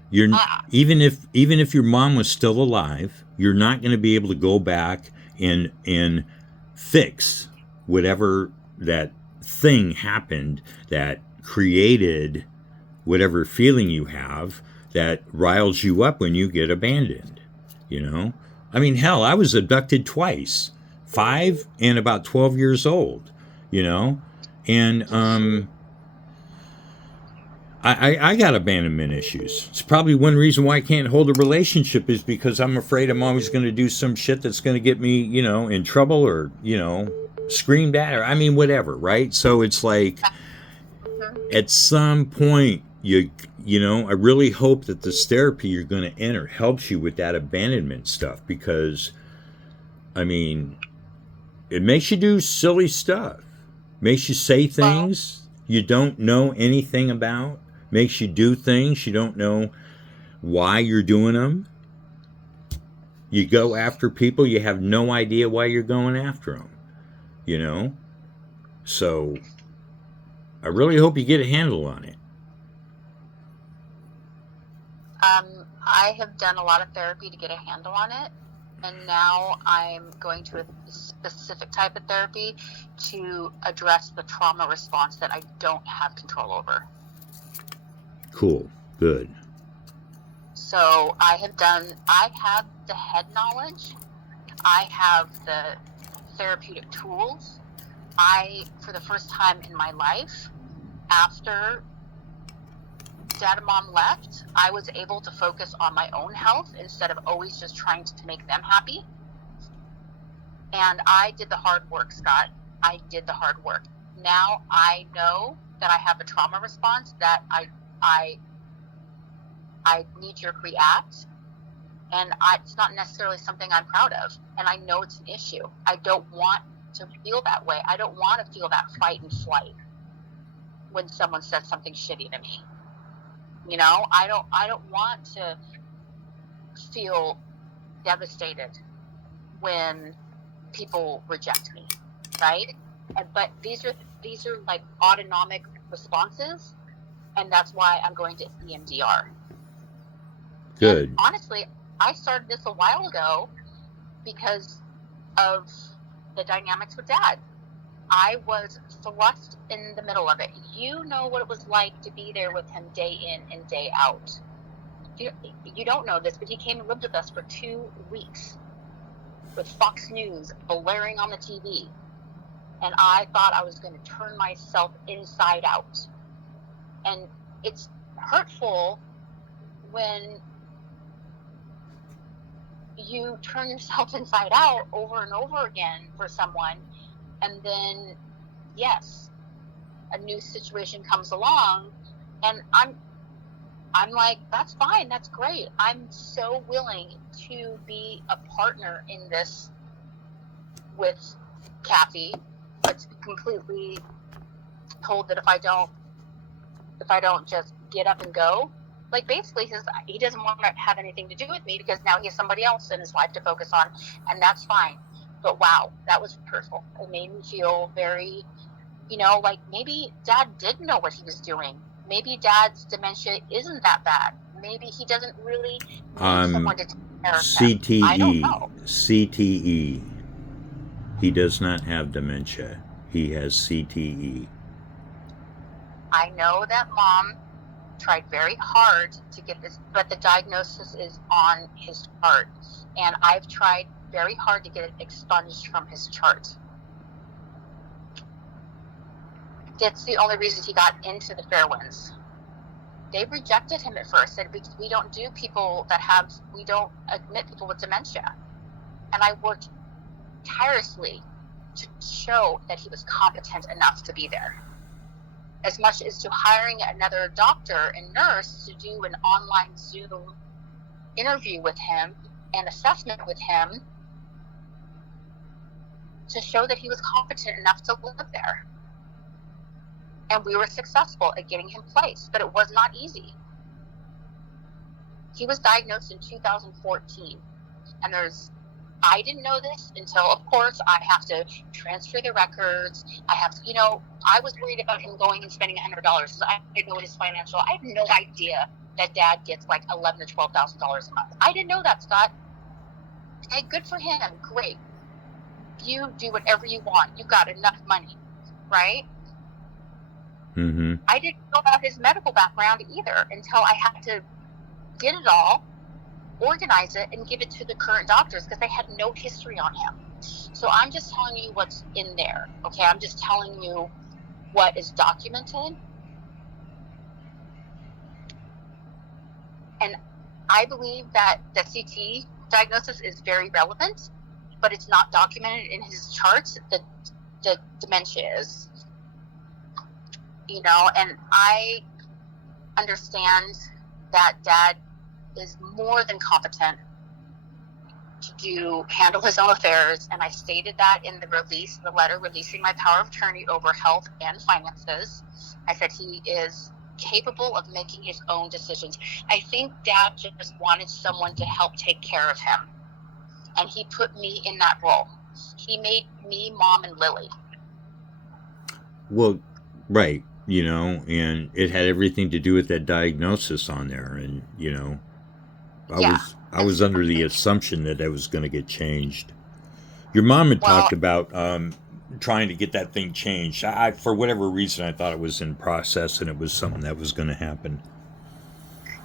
you're even if your mom was still alive, you're not going to be able to go back and fix whatever that thing happened that created whatever feeling you have that riles you up when you get abandoned. You know, I mean, hell, I was abducted twice. 5 and about 12 years old, you know, and I got abandonment issues. It's probably one reason why I can't hold a relationship, is because I'm afraid I'm always going to do some shit that's going to get me, you know, in trouble, or, you know, screamed at, or I mean, whatever, right? So it's like, at some point, you know, I really hope that this therapy you're going to enter helps you with that abandonment stuff, because, I mean, it makes you do silly stuff. Makes you say things you don't know anything about. makes you do things you don't know why you're doing them. You go after people, you have no idea why you're going after them, you know? So I really hope you get a handle on it. I have done a lot of therapy to get a handle on it, and now I'm going to a specific type of therapy to address the trauma response that I don't have control over. Cool. Good. So I have the head knowledge. I have the therapeutic tools. For the first time in my life, after Dad and Mom left, I was able to focus on my own health instead of always just trying to make them happy. And I did the hard work, Scott. I did the hard work. Now I know that I have a trauma response that I knee-jerk react, and it's not necessarily something I'm proud of, and I know it's an issue. I don't want to feel that way. I don't want to feel that fight and flight when someone says something shitty to me. You know, I don't want to feel devastated when people reject me, right? But these are like autonomic responses, and that's why I'm going to EMDR. Good. And honestly, I started this a while ago because of the dynamics with Dad. I was thrust in the middle of it. You know what it was like to be there with him day in and day out. You don't know this, but he came and lived with us for 2 weeks with Fox News blaring on the TV. And I thought I was going to turn myself inside out. And it's hurtful when you turn yourself inside out over and over again for someone, and then yes, a new situation comes along, and I'm like, that's fine, that's great. I'm so willing to be a partner in this with Kathy, but to be completely told that if I don't just get up and go, like basically he doesn't want to have anything to do with me because now he has somebody else in his life to focus on, and that's fine. But wow, that was hurtful. It made me feel very, like maybe Dad did know what he was doing. Maybe Dad's dementia isn't that bad. Maybe he doesn't really need someone to take care of CTE. him. I don't know. CTE. He does not have dementia. He has CTE. I know that Mom tried very hard to get this, but the diagnosis is on his chart, and I've tried very hard to get it expunged from his chart. That's the only reason he got into the Fairwinds. They rejected him at first, said we don't admit people with dementia. And I worked tirelessly to show that he was competent enough to be there. As much as to hiring another doctor and nurse to do an online Zoom interview with him and assessment with him to show that he was competent enough to live there. And we were successful at getting him placed, but it was not easy. He was diagnosed in 2014, and I didn't know this until, of course, I have to transfer the records. I have to, I was worried about him going and spending $100 because I didn't know his financial. I had no idea that Dad gets like $11,000 to $12,000 a month. I didn't know that, Scott. Hey, good for him. Great. You do whatever you want. You got enough money, right? Mm-hmm. I didn't know about his medical background either until I had to get it all, organize it, and give it to the current doctors because they had no history on him. So I'm just telling you what's in there, okay? I'm just telling you what is documented. And I believe that the CT diagnosis is very relevant, but it's not documented in his charts. The dementia is. And I understand that Dad is more than competent to handle his own affairs, and I stated that in the letter releasing my power of attorney over health and finances. I said he is capable of making his own decisions. I think Dad just wanted someone to help take care of him, and he put me in that role. He made me Mom and Lily. Well, right, and it had everything to do with that diagnosis on there, and Yeah. I was under the assumption that was going to get changed. Your mom had Well, talked about trying to get that thing changed. For whatever reason, I thought it was in process and it was something that was going to happen.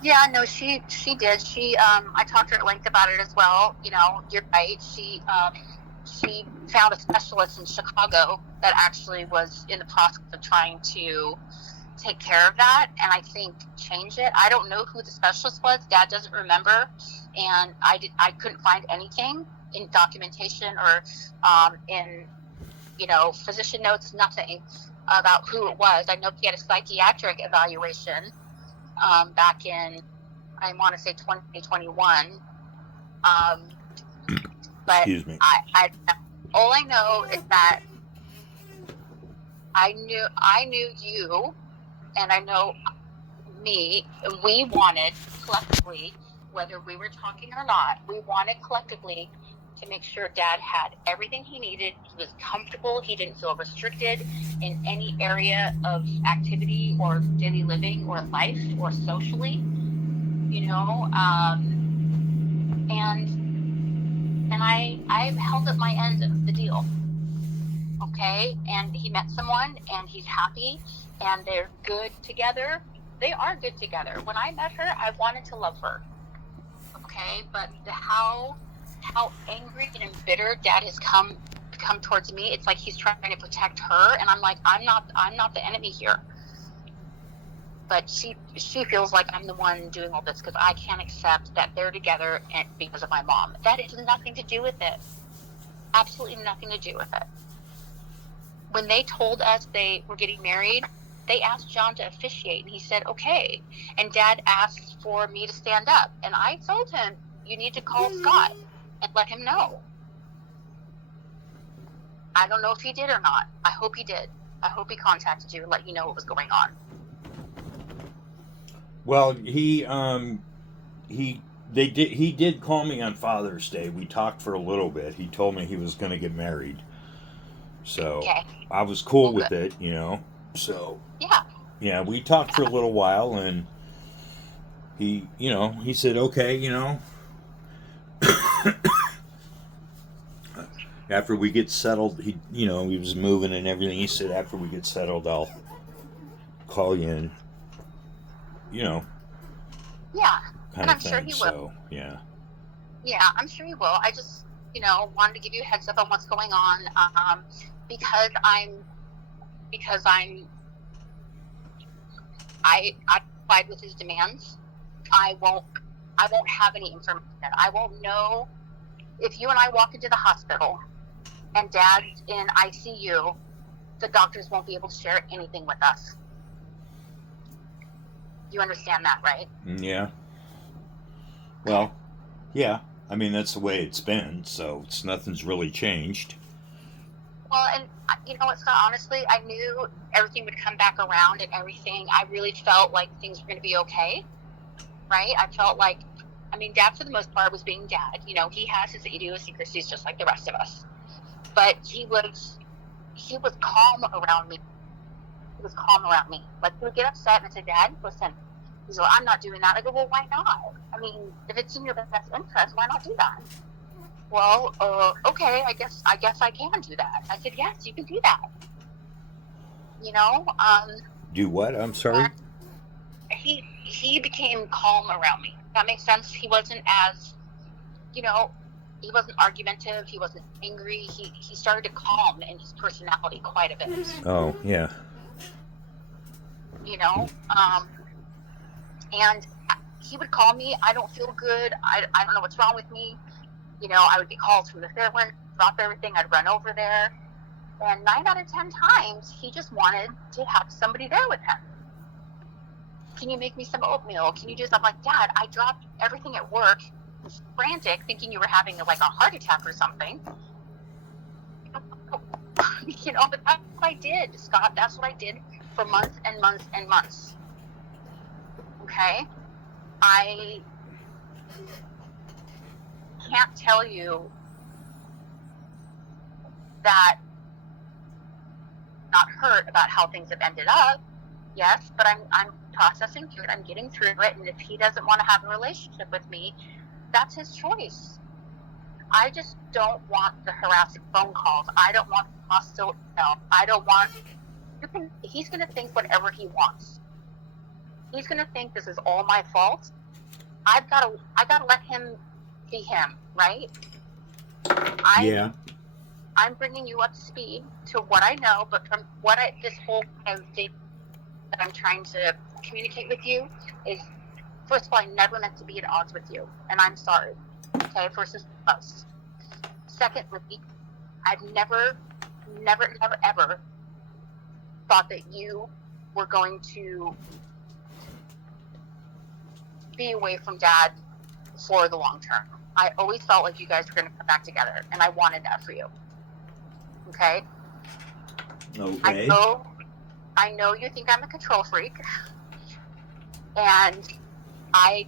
yeah, no, she did. I talked to her at length about it as well. You're right. She found a specialist in Chicago that actually was in the process of trying to take care of that, and I think change it. I don't know who the specialist was. Dad doesn't remember, and I couldn't find anything in documentation or in physician notes, nothing about who it was. I know he had a psychiatric evaluation back in, I want to say 2021. But Excuse me. all I know is that I knew you, and I know me. We wanted collectively, whether we were talking or not, we wanted collectively to make sure Dad had everything he needed. He was comfortable. He didn't feel restricted in any area of activity or daily living or life or socially, and I held up my end of the deal. Okay, and he met someone, and he's happy, and they're good together. They are good together. When I met her, I wanted to love her. Okay, but how angry and embittered Dad has come towards me. It's like he's trying to protect her, and I'm like, I'm not the enemy here. But she feels like I'm the one doing all this because I can't accept that they're together and because of my mom. That has nothing to do with it. Absolutely nothing to do with it. When they told us they were getting married, they asked John to officiate, and he said, okay. And Dad asked for me to stand up, and I told him, you need to call Scott and let him know. I don't know if he did or not. I hope he did. I hope he contacted you and let you know what was going on. Well, he did call me on Father's Day. We talked for a little bit. He told me he was going to get married. So Okay. I was cool Well, with it, So yeah, we talked for a little while, and he said, okay, after we get settled, he was moving and everything. He said, after we get settled, I'll call you and, yeah. kind And of I'm thing. sure he will. So, yeah. Yeah, I'm sure he will. I just, wanted to give you a heads up on what's going on, because I complied with his demands. I won't have any information. I won't know if you and I walk into the hospital and Dad's in ICU. The doctors won't be able to share anything with us. You understand that, right? Yeah. Well, yeah. I mean, that's the way it's been, so nothing's really changed. Well, and you know what, Scott, honestly, I knew everything would come back around and everything. I really felt like things were going to be okay, right? I felt like, Dad, for the most part, was being Dad. He has his idiosyncrasies just like the rest of us. But he was calm around me. He was calm around me. Like, he would get upset and I'd say, Dad, listen. He's like, I'm not doing that. I go, well, why not? If it's in your best interest, why not do that? Well, okay, I guess I can do that. I said, yes, you can do that. Do what? I'm sorry? He became calm around me. That makes sense. He wasn't as, he wasn't argumentative. He wasn't angry. He started to calm in his personality quite a bit. Oh, yeah. And he would call me. I don't feel good. I don't know what's wrong with me. I would get calls from the Fairlands, drop everything. I'd run over there. And 9 out of 10 times, he just wanted to have somebody there with him. Can you make me some oatmeal? Can you do something? I'm like, Dad, I dropped everything at work, was frantic, thinking you were having a heart attack or something. But that's what I did, Scott. That's what I did for months and months and months. Okay? I can't tell you that not hurt about how things have ended up. Yes, but I'm processing through it. I'm getting through it. And if he doesn't want to have a relationship with me, that's his choice. I just don't want the harassing phone calls. I don't want the hostile email. I don't want. He's going to think whatever he wants. He's going to think this is all my fault. I gotta let him be him, right? I'm bringing you up to speed to what I know, but from this whole kind of thing that I'm trying to communicate with you is, first of all, I never meant to be at odds with you, and I'm sorry. Okay, first and foremost. Secondly, I've never, ever thought that you were going to be away from Dad for the long term. I always felt like you guys were going to come back together, and I wanted that for you. Okay? Okay. I know you think I'm a control freak, and I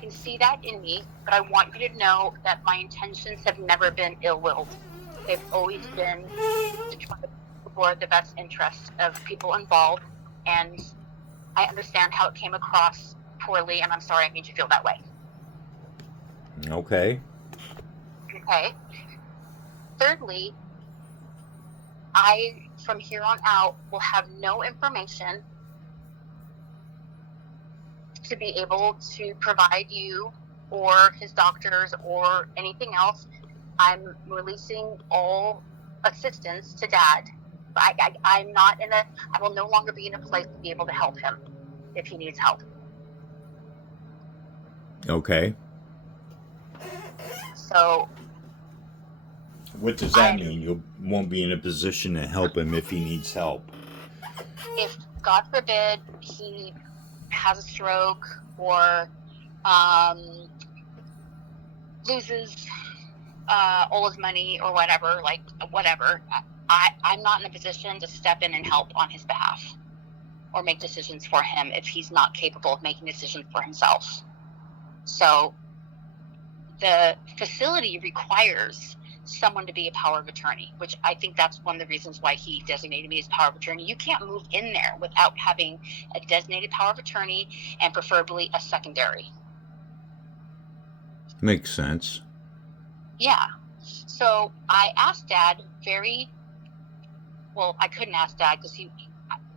can see that in me, but I want you to know that my intentions have never been ill-willed. They've always been to try for the best interest of people involved, and I understand how it came across poorly, and I'm sorry I made you feel that way. Okay. Okay. Thirdly, I, from here on out, will have no information to be able to provide you or his doctors or anything else. I'm releasing all assistance to Dad. I will no longer be in a place to be able to help him if he needs help. Okay. So. What does that mean? You won't be in a position to help him if he needs help? If, God forbid, he has a stroke or loses all his money or whatever, I'm not in a position to step in and help on his behalf or make decisions for him if he's not capable of making decisions for himself. So the facility requires someone to be a power of attorney, which I think that's one of the reasons why he designated me as power of attorney. You can't move in there without having a designated power of attorney and preferably a secondary. Makes sense. Yeah. So I asked Dad I couldn't ask Dad because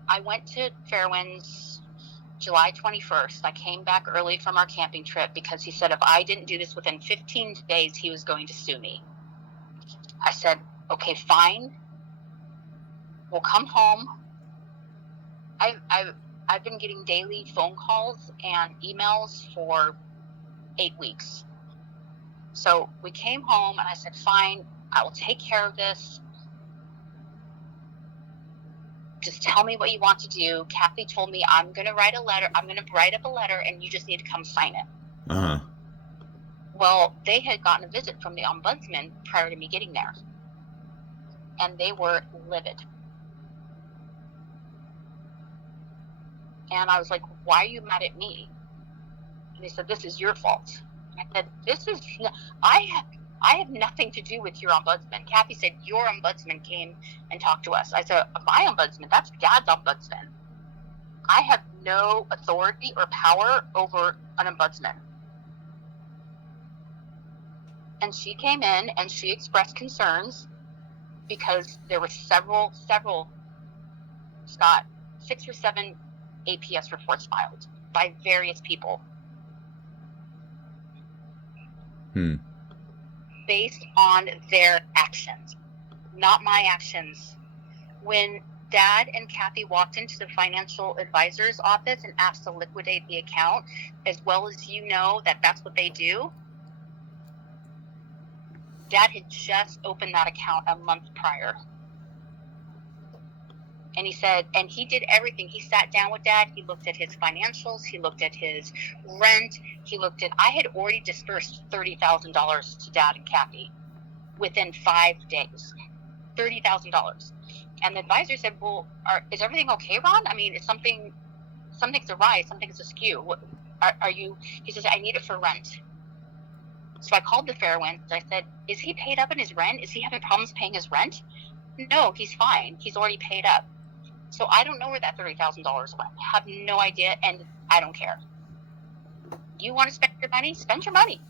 I went to Fairwinds July 21st. I came back early from our camping trip because he said if I didn't do this within 15 days, he was going to sue me. I said, okay, fine. We'll come home. I've been getting daily phone calls and emails for 8 weeks. So we came home and I said, fine, I will take care of this. Just tell me what you want to do. Kathy told me I'm going to write a letter. I'm going to write up a letter and you just need to come sign it. Uh-huh. Well, they had gotten a visit from the ombudsman prior to me getting there. And they were livid. And I was like, why are you mad at me? And they said, this is your fault. I said, I have nothing to do with your ombudsman. Kathy said, your ombudsman came and talked to us. I said, my ombudsman, that's Dad's ombudsman. I have no authority or power over an ombudsman. And she came in and she expressed concerns because there were several, Scott, 6 or 7 APS reports filed by various people. Based on their actions, not my actions. When Dad and Kathy walked into the financial advisor's office and asked to liquidate the account, as well as you know that that's what they do, Dad had just opened that account a month prior. And he said, and he did everything. He sat down with Dad. He looked at his financials. He looked at his rent. I had already dispersed $30,000 to Dad and Kathy within 5 days. $30,000. And the advisor said, well, is everything okay, Ron? I mean, something's awry, something's askew. Are you, he says, I need it for rent. So I called the Fairwinds. I said, is he paid up in his rent? Is he having problems paying his rent? No, he's fine. He's already paid up. So I don't know where that $30,000 went. I have no idea, and I don't care. You want to spend your money? Spend your money.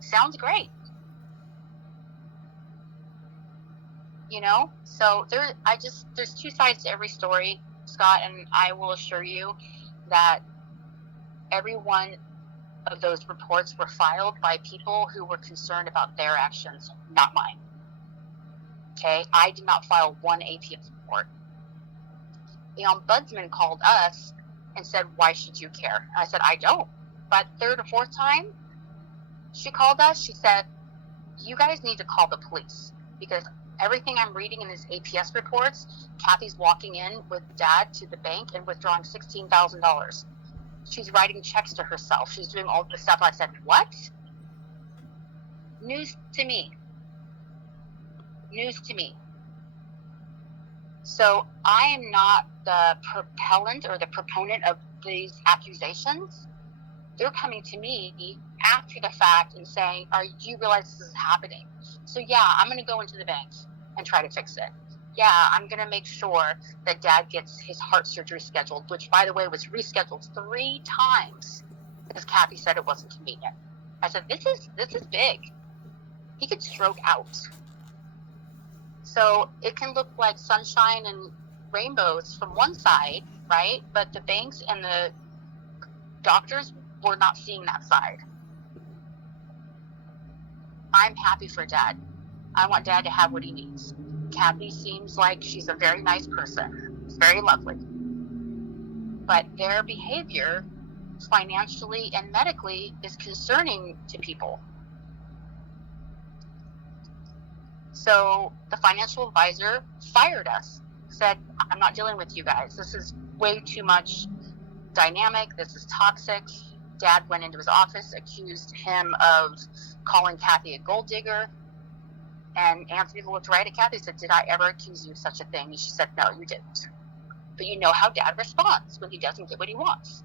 Sounds great. You know? So there's two sides to every story, Scott, and I will assure you that every one of those reports were filed by people who were concerned about their actions, not mine. Okay? I did not file one APS report. The ombudsman called us and said, why should you care? And I said, I don't. But third or fourth time she called us, she said, you guys need to call the police, because everything I'm reading in these APS reports, Kathy's walking in with Dad to the bank and withdrawing $16,000. She's writing checks to herself. She's doing all this stuff. I said, what? News to me. News to me. So I am not the propellant or the proponent of these accusations. They're coming to me after the fact and saying, do you realize this is happening? So yeah, I'm going to go into the bank and try to fix it. Yeah, I'm going to make sure that Dad gets his heart surgery scheduled, which, by the way, was rescheduled 3 times because Kathy said it wasn't convenient. I said, this is big. He could stroke out. So it can look like sunshine and rainbows from one side, right? But the banks and the doctors were not seeing that side. I'm happy for Dad. I want Dad to have what he needs. Kathy seems like she's a very nice person. It's very lovely. But their behavior, financially and medically, is concerning to people. So the financial advisor fired us, said, I'm not dealing with you guys. This is way too much dynamic. This is toxic. Dad went into his office, accused him of calling Kathy a gold digger. And Anthony looked right at Kathy and said, did I ever accuse you of such a thing? And she said, no, you didn't. But you know how Dad responds when he doesn't get what he wants.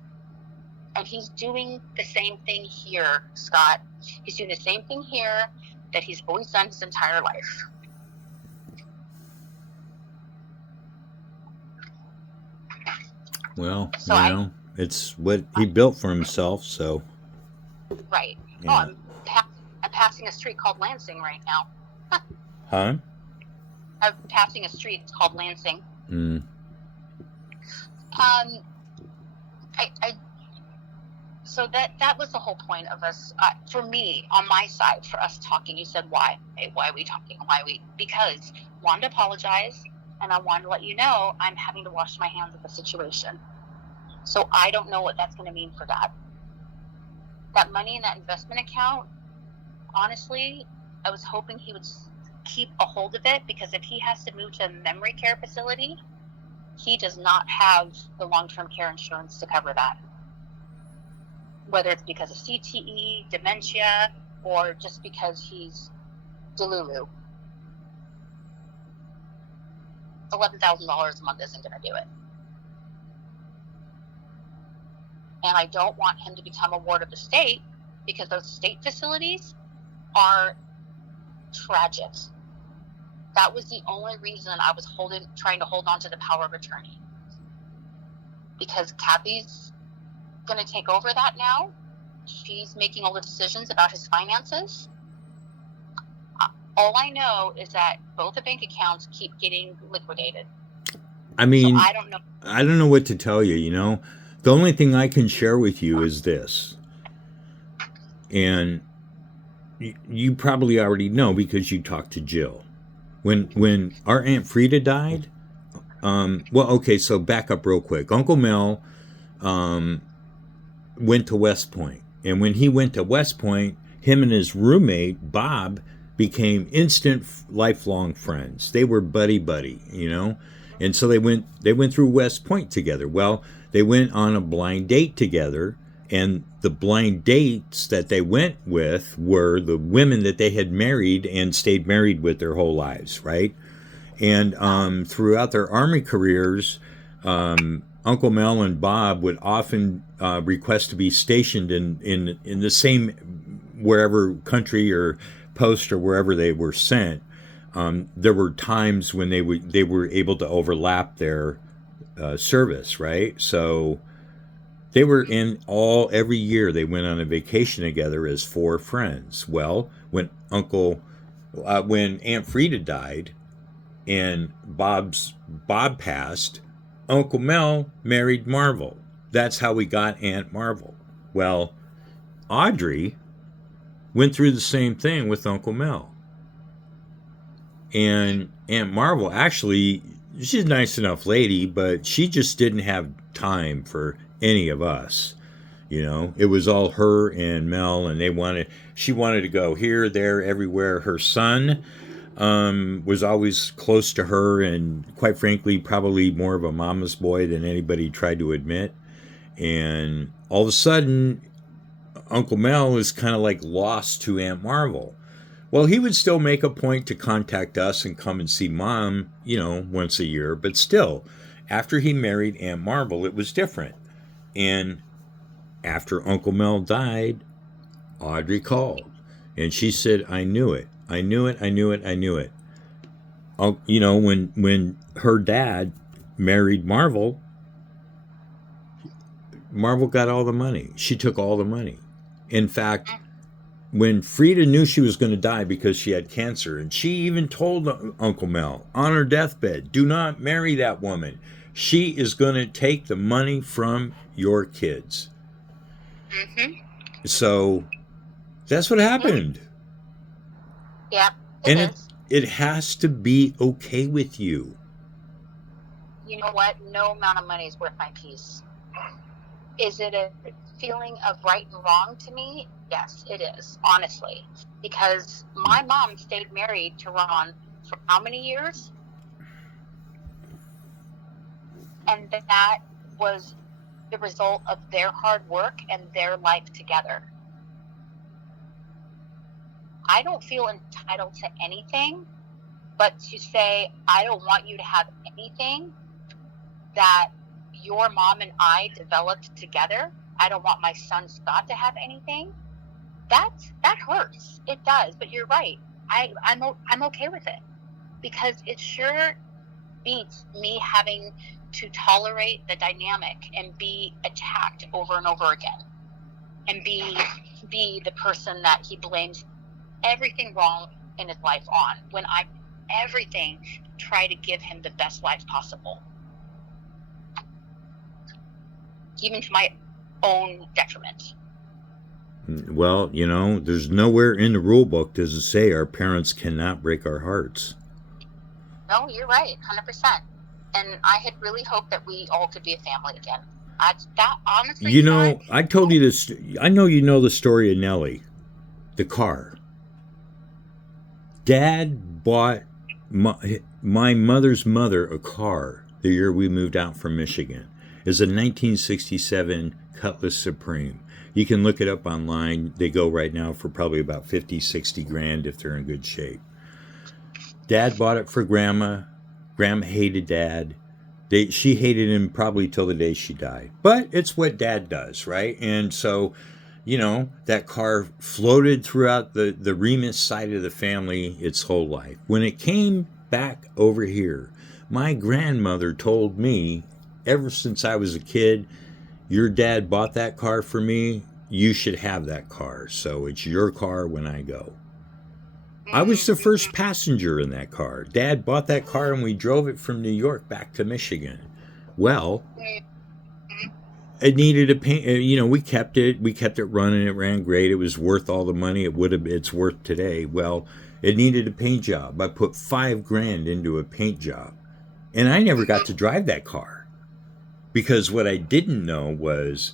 And he's doing the same thing here, Scott. He's doing the same thing here that he's always done his entire life. Well, so it's what he built for himself, so. Right. Yeah. Oh, I'm passing a street called Lansing right now. Huh? I'm passing a street called Lansing. Mm. So that was the whole point of us, for me, on my side, for us talking. You said, why? Why are we talking? Because Wanda apologized, and I wanted to let you know I'm having to wash my hands of the situation. So I don't know what that's going to mean for Dad. That money in that investment account, honestly, I was hoping he would keep a hold of it, because if he has to move to a memory care facility, he does not have the long-term care insurance to cover that. Whether it's because of CTE, dementia, or just because he's delulu. $11,000 a month isn't going to do it. And I don't want him to become a ward of the state, because those state facilities are tragic. That was the only reason I was trying to hold on to the power of attorney. Because Kathy's going to take over that now. She's making all the decisions about his finances. All I know is that both the bank accounts keep getting liquidated. I mean, so I don't know. I don't know what to tell you, The only thing I can share with you is this. And you probably already know because you talked to Jill. When our Aunt Frida died, so back up real quick. Uncle Mel went to West Point. And when he went to West Point, him and his roommate, Bob, became instant lifelong friends. They were buddy, And so they went through West Point together. Well, they went on a blind date together, and the blind dates that they went with were the women that they had married and stayed married with their whole lives, right? And throughout their Army careers, Uncle Mel and Bob would often request to be stationed in the same wherever country or post or wherever they were sent. There were times when they were able to overlap their service, right? So they were in all every year they went on a vacation together as four friends. Well, when Aunt Frida died and Bob passed, Uncle Mel married Marvel. That's how we got Aunt Marvel. Well, Audrey went through the same thing with Uncle Mel. And Aunt Marvel, actually, she's a nice enough lady, but she just didn't have time for any of us. You know, it was all her and Mel, and she wanted to go here, there, everywhere. Her son was always close to her, and quite frankly, probably more of a mama's boy than anybody tried to admit. And all of a sudden, Uncle Mel is kind of like lost to Aunt Marvel. Well, he would still make a point to contact us and come and see Mom, once a year. But still, after he married Aunt Marvel, it was different. And after Uncle Mel died, Audrey called. And she said, I knew it. I knew it. I knew it. I knew it. When her dad married Marvel, Marvel got all the money. She took all the money. In fact, when Frida knew she was going to die because she had cancer, and she even told Uncle Mel on her deathbed, do not marry that woman. She is going to take the money from your kids. Mm-hmm. So that's what happened. Yeah. It has to be okay with you. You know what? No amount of money is worth my peace. Is it a feeling of right and wrong to me? Yes, it is, honestly. Because my mom stayed married to Ron for how many years? And that was the result of their hard work and their life together. I don't feel entitled to anything, but to say, I don't want you to have anything that your mom and I developed together. I don't want my son Scott to have anything. That hurts. It does. But you're right. I'm okay with it, because it sure beats me having to tolerate the dynamic and be attacked over and over again, and be the person that he blames everything wrong in his life on, when I everything try to give him the best life possible, even to my own detriment. Well, there's nowhere in the rule book does it say our parents cannot break our hearts. No, you're right, 100%. And I had really hoped that we all could be a family again. That honestly, I told you this. I know you know the story of Nellie, the car. Dad bought my mother's mother a car the year we moved out from Michigan. It's a 1967 Cutlass Supreme. You can look it up online. They go right now for probably about 50, 60 grand if they're in good shape. Dad bought it for Grandma. Grandma hated Dad. She hated him probably till the day she died. But it's what Dad does, right? And so, that car floated throughout the Remus side of the family its whole life. When it came back over here, my grandmother told me, ever since I was a kid, your dad bought that car for me. You should have that car. So it's your car when I go. I was the first passenger in that car. Dad bought that car and we drove it from New York back to Michigan. Well, it needed a paint. We kept it running. It ran great. It was worth all the money it's worth today. Well, it needed a paint job. I put $5 grand into a paint job, and I never got to drive that car. Because what I didn't know was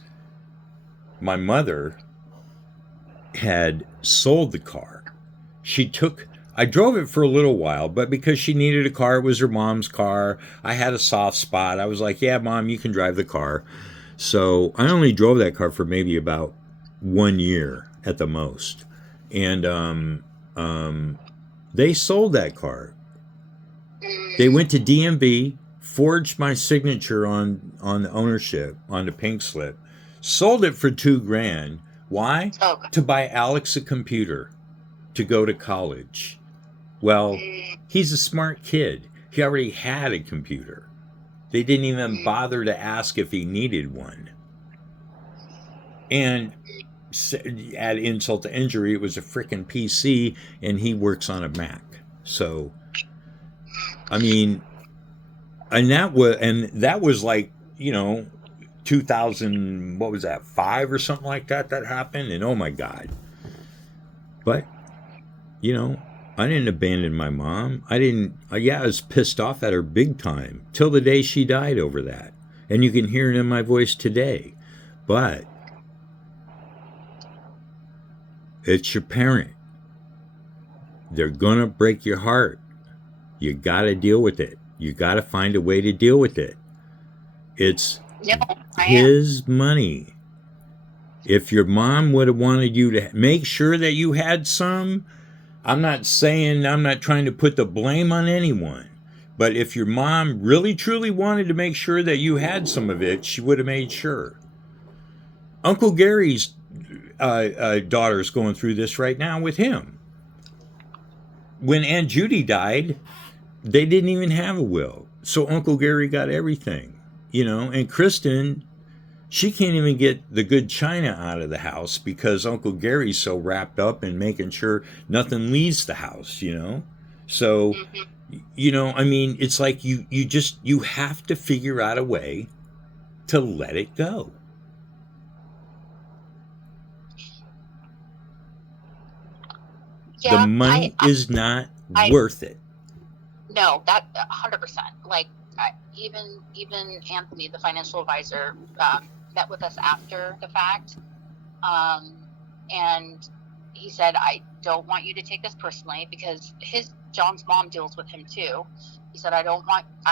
my mother had sold the car. I drove it for a little while, but because she needed a car, it was her mom's car. I had a soft spot. I was like, yeah, Mom, you can drive the car. So I only drove that car for maybe about 1 year at the most. And they sold that car. They went to DMV forged my signature on the ownership on the pink slip, sold it for $2,000. Why? Oh, To buy Alex a computer to go to college. Well, he's a smart kid. He already had a computer. They didn't even bother to ask if he needed one. And add insult to injury, it was a freaking PC, and he works on a Mac. So, I mean, and that was like, 2000, what was that, 5 or something like that happened, and oh my God. But, I didn't abandon my mom. I was pissed off at her big time, till the day she died over that. And you can hear it in my voice today. But it's your parent. They're going to break your heart. You got to deal with it. You got to find a way to deal with it. It's his money. If your mom would have wanted you to make sure that you had some, I'm not trying to put the blame on anyone. But if your mom really truly wanted to make sure that you had some of it, she would have made sure. Uncle Gary's daughter's going through this right now with him. When Aunt Judy died, they didn't even have a will. So Uncle Gary got everything, and Kristen, she can't even get the good china out of the house because Uncle Gary's so wrapped up in making sure nothing leaves the house, So, I mean, it's like you have to figure out a way to let it go. Yeah, the money is not worth it. No, that 100%. Like even Anthony, the financial advisor, met with us after the fact, and he said, "I don't want you to take this personally because John's mom deals with him too." He said, I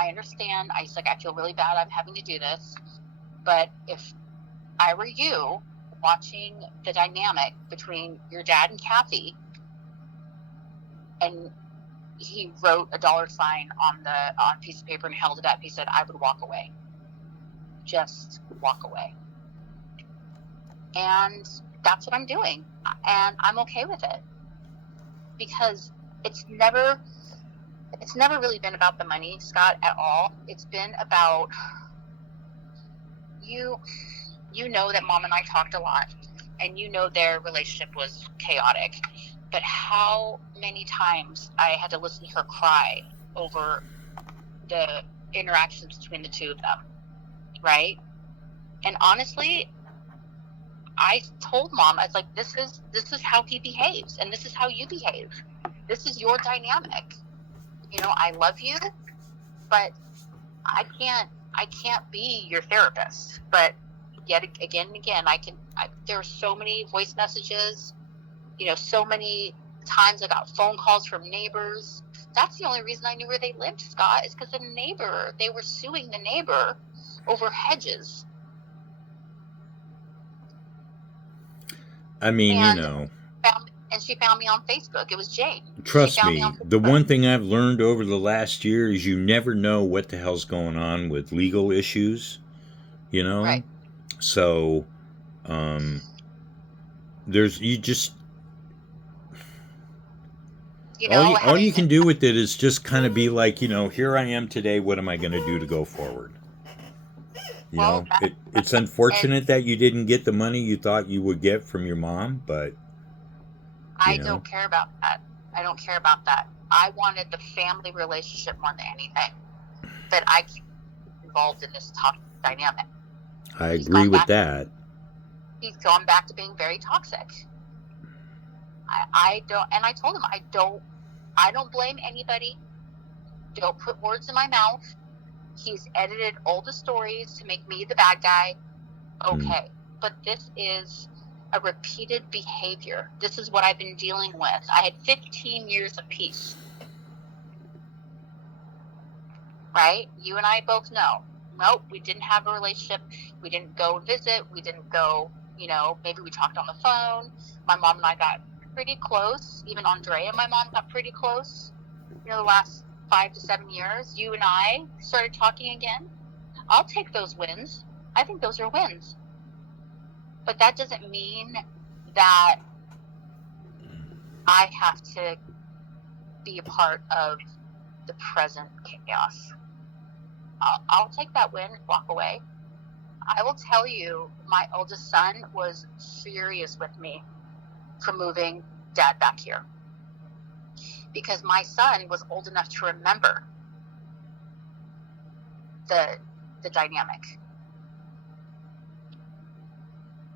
understand. He's like, I feel really bad I'm having to do this, but if I were you watching the dynamic between your dad and Kathy, and he wrote a $sign on a piece of paper and held it up. He said, I would walk away. Just walk away. And that's what I'm doing. And I'm okay with it. Because it's never really been about the money, Scott, at all. It's been about you know that Mom and I talked a lot, and their relationship was chaotic. But how many times I had to listen to her cry over the interactions between the two of them, right? And honestly, I told Mom, I was like, this is how he behaves, and this is how you behave. This is your dynamic. I love you, but I can't be your therapist. But yet again and again, there are so many voice messages. So many times I got phone calls from neighbors. That's the only reason I knew where they lived, Scott, is because they were suing the neighbor over hedges. I mean, and she found me on Facebook. It was Jane. Trust me, the one thing I've learned over the last year is you never know what the hell's going on with legal issues, Right. So, all you can do with it is just kind of be like, here I am today. What am I going to do to go forward? It's unfortunate that you didn't get the money you thought you would get from your mom, but I don't care about that. I wanted the family relationship more than anything. But I can't be involved in this toxic dynamic. I agree with that. He's gone back to being very toxic. I don't, and I told him I don't blame anybody. Don't put words in my mouth. He's edited all the stories to make me the bad guy. Okay. But this is a repeated behavior. This is what I've been dealing with. I had 15 years of peace. Right? You and I both know. Nope, we didn't have a relationship. We didn't go visit. We didn't go, maybe we talked on the phone. My mom and I got pretty close. Even Andrea and my mom got pretty close, the last 5 to 7 years, you and I started talking again, I'll take those wins. I think those are wins. But that doesn't mean that I have to be a part of the present chaos. I'll take that win and walk away. I will tell you, my oldest son was furious with me for moving Dad back here, because my son was old enough to remember the dynamic.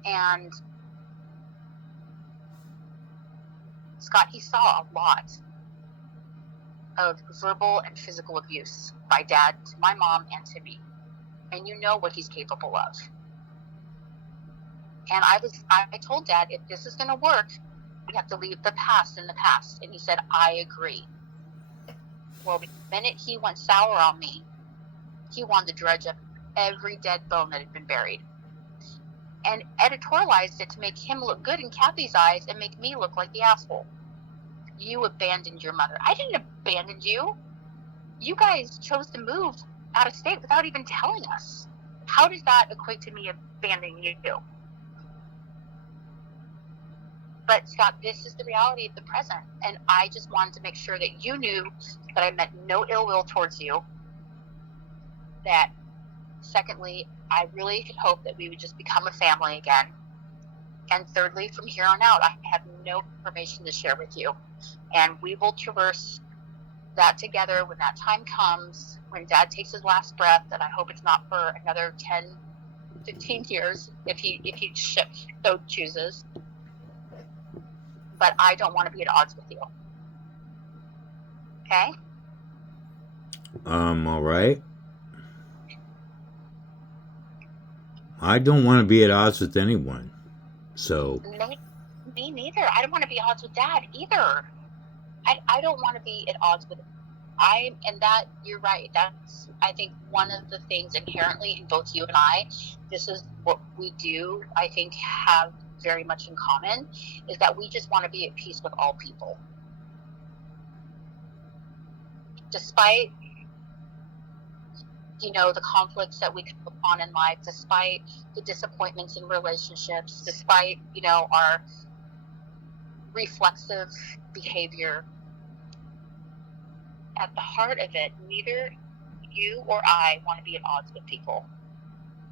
And Scott, he saw a lot of verbal and physical abuse by Dad to my mom and to me. And you know what he's capable of. And I told Dad, if this is going to work, we have to leave the past in the past. And he said, I agree. Well, the minute he went sour on me, he wanted to dredge up every dead bone that had been buried. And editorialized it to make him look good in Kathy's eyes and make me look like the asshole. You abandoned your mother. I didn't abandon you. You guys chose to move out of state without even telling us. How does that equate to me abandoning you? But Scott, this is the reality of the present. And I just wanted to make sure that you knew that I meant no ill will towards you. That, secondly, I really could hope that we would just become a family again. And thirdly, from here on out, I have no information to share with you. And we will traverse that together when that time comes, when Dad takes his last breath, and I hope it's not for another 10, 15 years, if he so chooses. But I don't want to be at odds with you. Okay? All right. I don't want to be at odds with anyone. So. Me neither. I don't want to be at odds with Dad either. I don't want to be at odds with and that, you're right. That's, I think, one of the things inherently in both you and I, this is what we do, I think, have very much in common, is that we just want to be at peace with all people. Despite, the conflicts that we come upon in life, despite the disappointments in relationships, despite, our reflexive behavior, at the heart of it, neither you or I want to be at odds with people.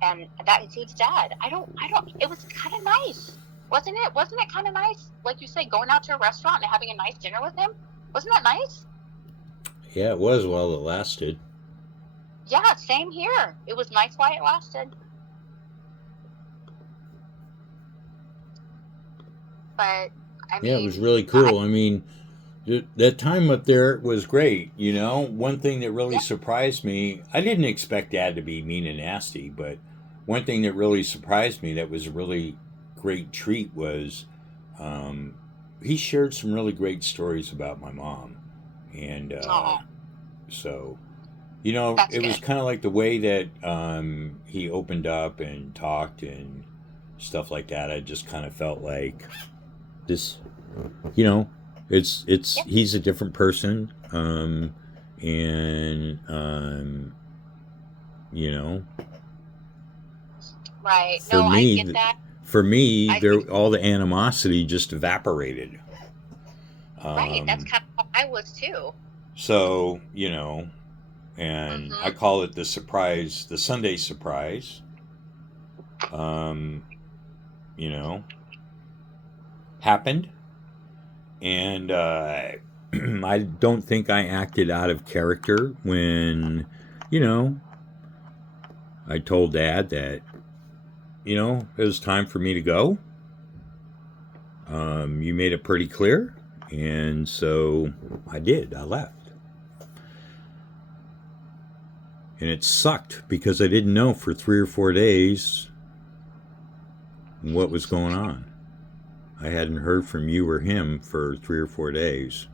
And that includes Dad. It was kind of nice. Wasn't it? Wasn't it kind of nice? Like you say, going out to a restaurant and having a nice dinner with him? Wasn't that nice? Yeah, it was while it lasted. Yeah, same here. It was nice while it lasted. But, yeah, it was really cool. I mean, that time up there was great, One thing that really surprised me, I didn't expect Dad to be mean and nasty, but one thing that really surprised me that was a really great treat was he shared some really great stories about my mom. And so, That's it good. was kind of like the way that he opened up and talked and stuff like that. I just kind of felt like this, he's a different person, Right. For No, me, I get that. all the animosity just evaporated. Right. That's kind of how I was too. So, and I call it the Sunday surprise. Happened. And I don't think I acted out of character when, I told Dad that, it was time for me to go. You made it pretty clear. And so I did. I left. And it sucked because I didn't know for 3 or 4 days what was going on. I hadn't heard from you or him for 3 or 4 days.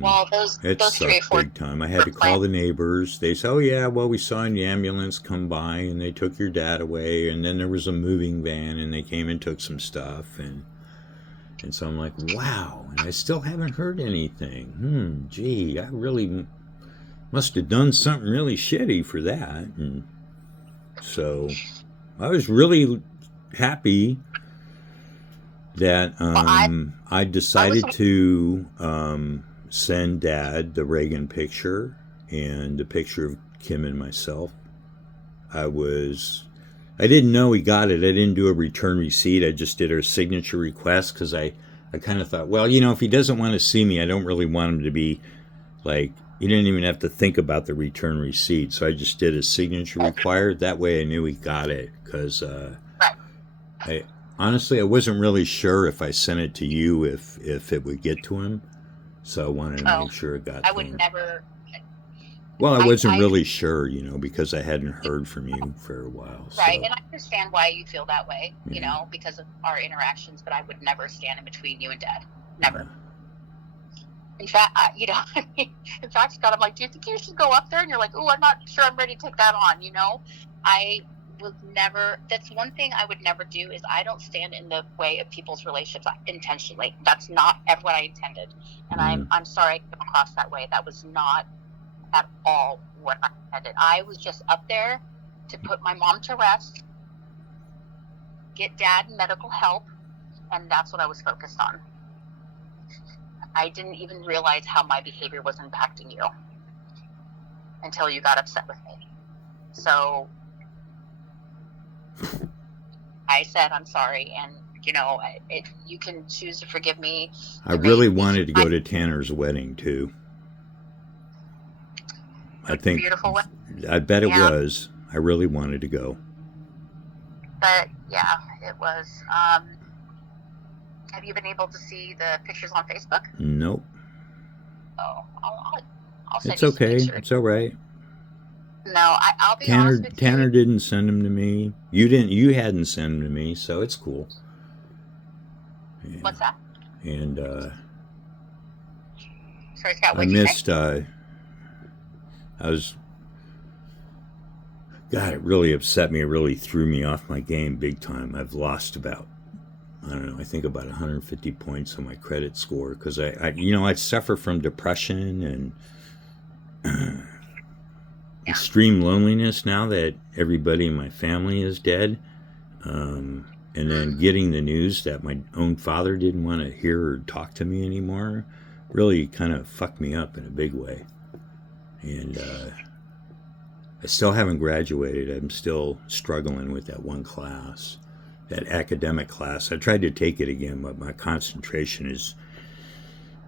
Well, those 3 or 4 big time. I had to call the neighbors. They said, "Oh yeah, well we saw an ambulance come by and they took your dad away, and then there was a moving van and they came and took some stuff." And And so I'm like, wow, and I still haven't heard anything. Gee, I really must have done something really shitty for that. And so I was really happy that Well, I I was decided to send Dad the Reagan picture and the picture of Kim and myself. I didn't know he got it. I didn't do a return receipt. I just did a signature request because I kind of thought, well, if he doesn't want to see me, I don't really want him to be like, he didn't even have to think about the return receipt. So I just did a signature required. That way I knew he got it because I honestly, I wasn't really sure if I sent it to you if it would get to him. So I wanted to make sure it got I to would him. never. Well, I wasn't I really sure, because I hadn't heard from you for a while. Right, So, and I understand why you feel that way, yeah. because of our interactions. But I would never stand in between you and Dad. Never. In fact, in fact, Scott, I'm like, do you think you should go up there? And you're like, oh, I'm not sure I'm ready to take that on. I would never. That's one thing I would never do is I don't stand in the way of people's relationships intentionally. That's not ever what I intended, and I'm sorry I came across that way. That was not at all what I intended. I was just up there to put my mom to rest, get Dad medical help, and that's what I was focused on. I didn't even realize how my behavior was impacting you until you got upset with me. So I said, I'm sorry, and you can choose to forgive me. I really wanted to go to Tanner's wedding too. I think beautiful. I bet it was. I really wanted to go. But yeah, it was. Have you been able to see the pictures on Facebook? Nope. Oh, I'll send it's you okay. Some it's all right. No, I'll be honest with you. Tanner didn't send them to me. You hadn't sent them to me, so it's cool. Yeah. What's that? And sorry, Scott, I missed. God, it really upset me. It really threw me off my game big time. I've lost about, I don't know, I think about 150 points on my credit score because I suffer from depression and extreme loneliness now that everybody in my family is dead. And then getting the news that my own father didn't want to hear or talk to me anymore really kind of fucked me up in a big way. And I still haven't graduated. I'm still struggling with that one class, that academic class. I tried to take it again, but my concentration has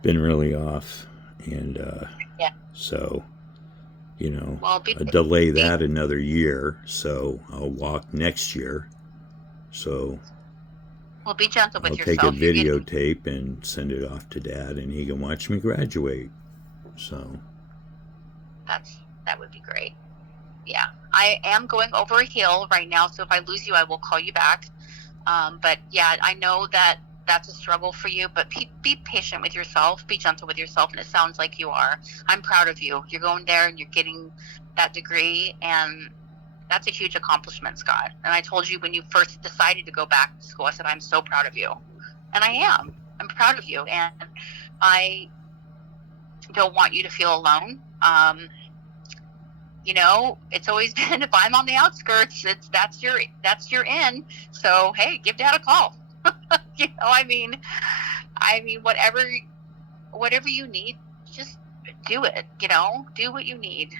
been really off. And so, I'll delay that another year. So I'll walk next year. So well, be gentle with yourself. I'll take a videotape and send it off to Dad, and he can watch me graduate. So that would be great. Yeah, I am going over a hill right now, so if I lose you, I will call you back. But yeah, I know that that's a struggle for you, but be patient with yourself, be gentle with yourself, and it sounds like you are. I'm proud of you. You're going there and you're getting that degree, and that's a huge accomplishment, Scott. And I told you when you first decided to go back to school, I said, I'm so proud of you. And I am. I'm proud of you, and I don't want you to feel alone. It's always been, if I'm on the outskirts, that's your in. So hey, give Dad a call. I mean, whatever you need, just do it. Do what you need.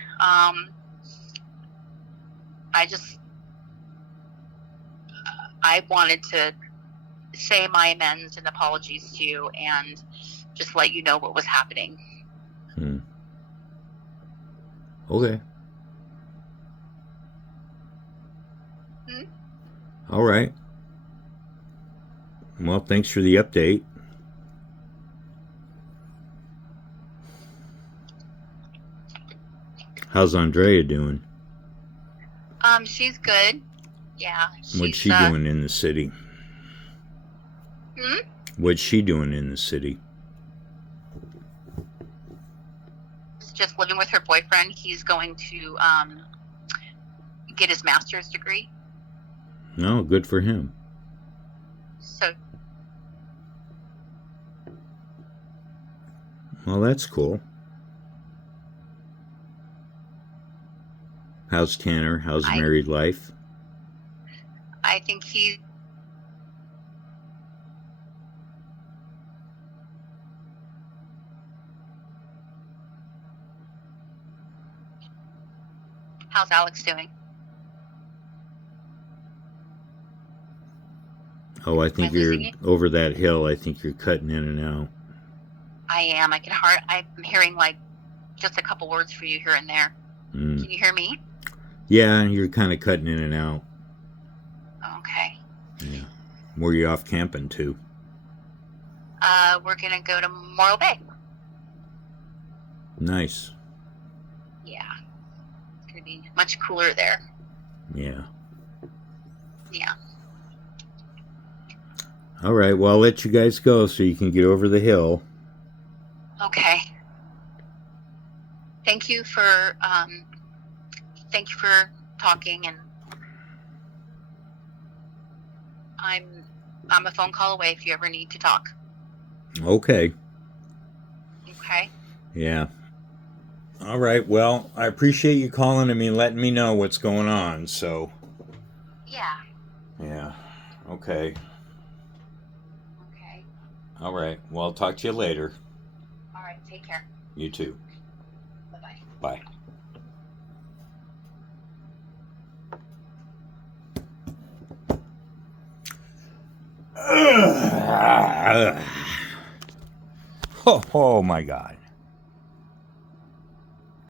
I wanted to say my amends and apologies to you, and just let you know what was happening. Okay. All right. Well, thanks for the update. How's Andrea doing? She's good. Yeah. What's she doing in the city? What's she doing in the city? Just living with her boyfriend. He's going to get his master's degree. No, good for him. So Well, that's cool. How's Tanner? How's I married life? I think he's how's Alex doing? Oh, I Am I think you're losing you? over that hill. I think you're cutting in and out. I am. I'm hearing like just a couple words for you here and there. Mm. Can you hear me? Yeah, you're kind of cutting in and out. Okay. Yeah. Where you off camping to? We're gonna go to Morro Bay. Nice. Yeah. It's gonna be much cooler there. Yeah. Yeah. All right. Well, I'll let you guys go so you can get over the hill. Okay. Thank you for talking, and I'm a phone call away if you ever need to talk. Okay. Okay. Yeah. All right. Well, I appreciate you calling and letting me know what's going on. So. Yeah. Yeah. Okay. Okay. All right. Well, I'll talk to you later. All right. Take care. You too. Bye-bye. Bye. Oh my God.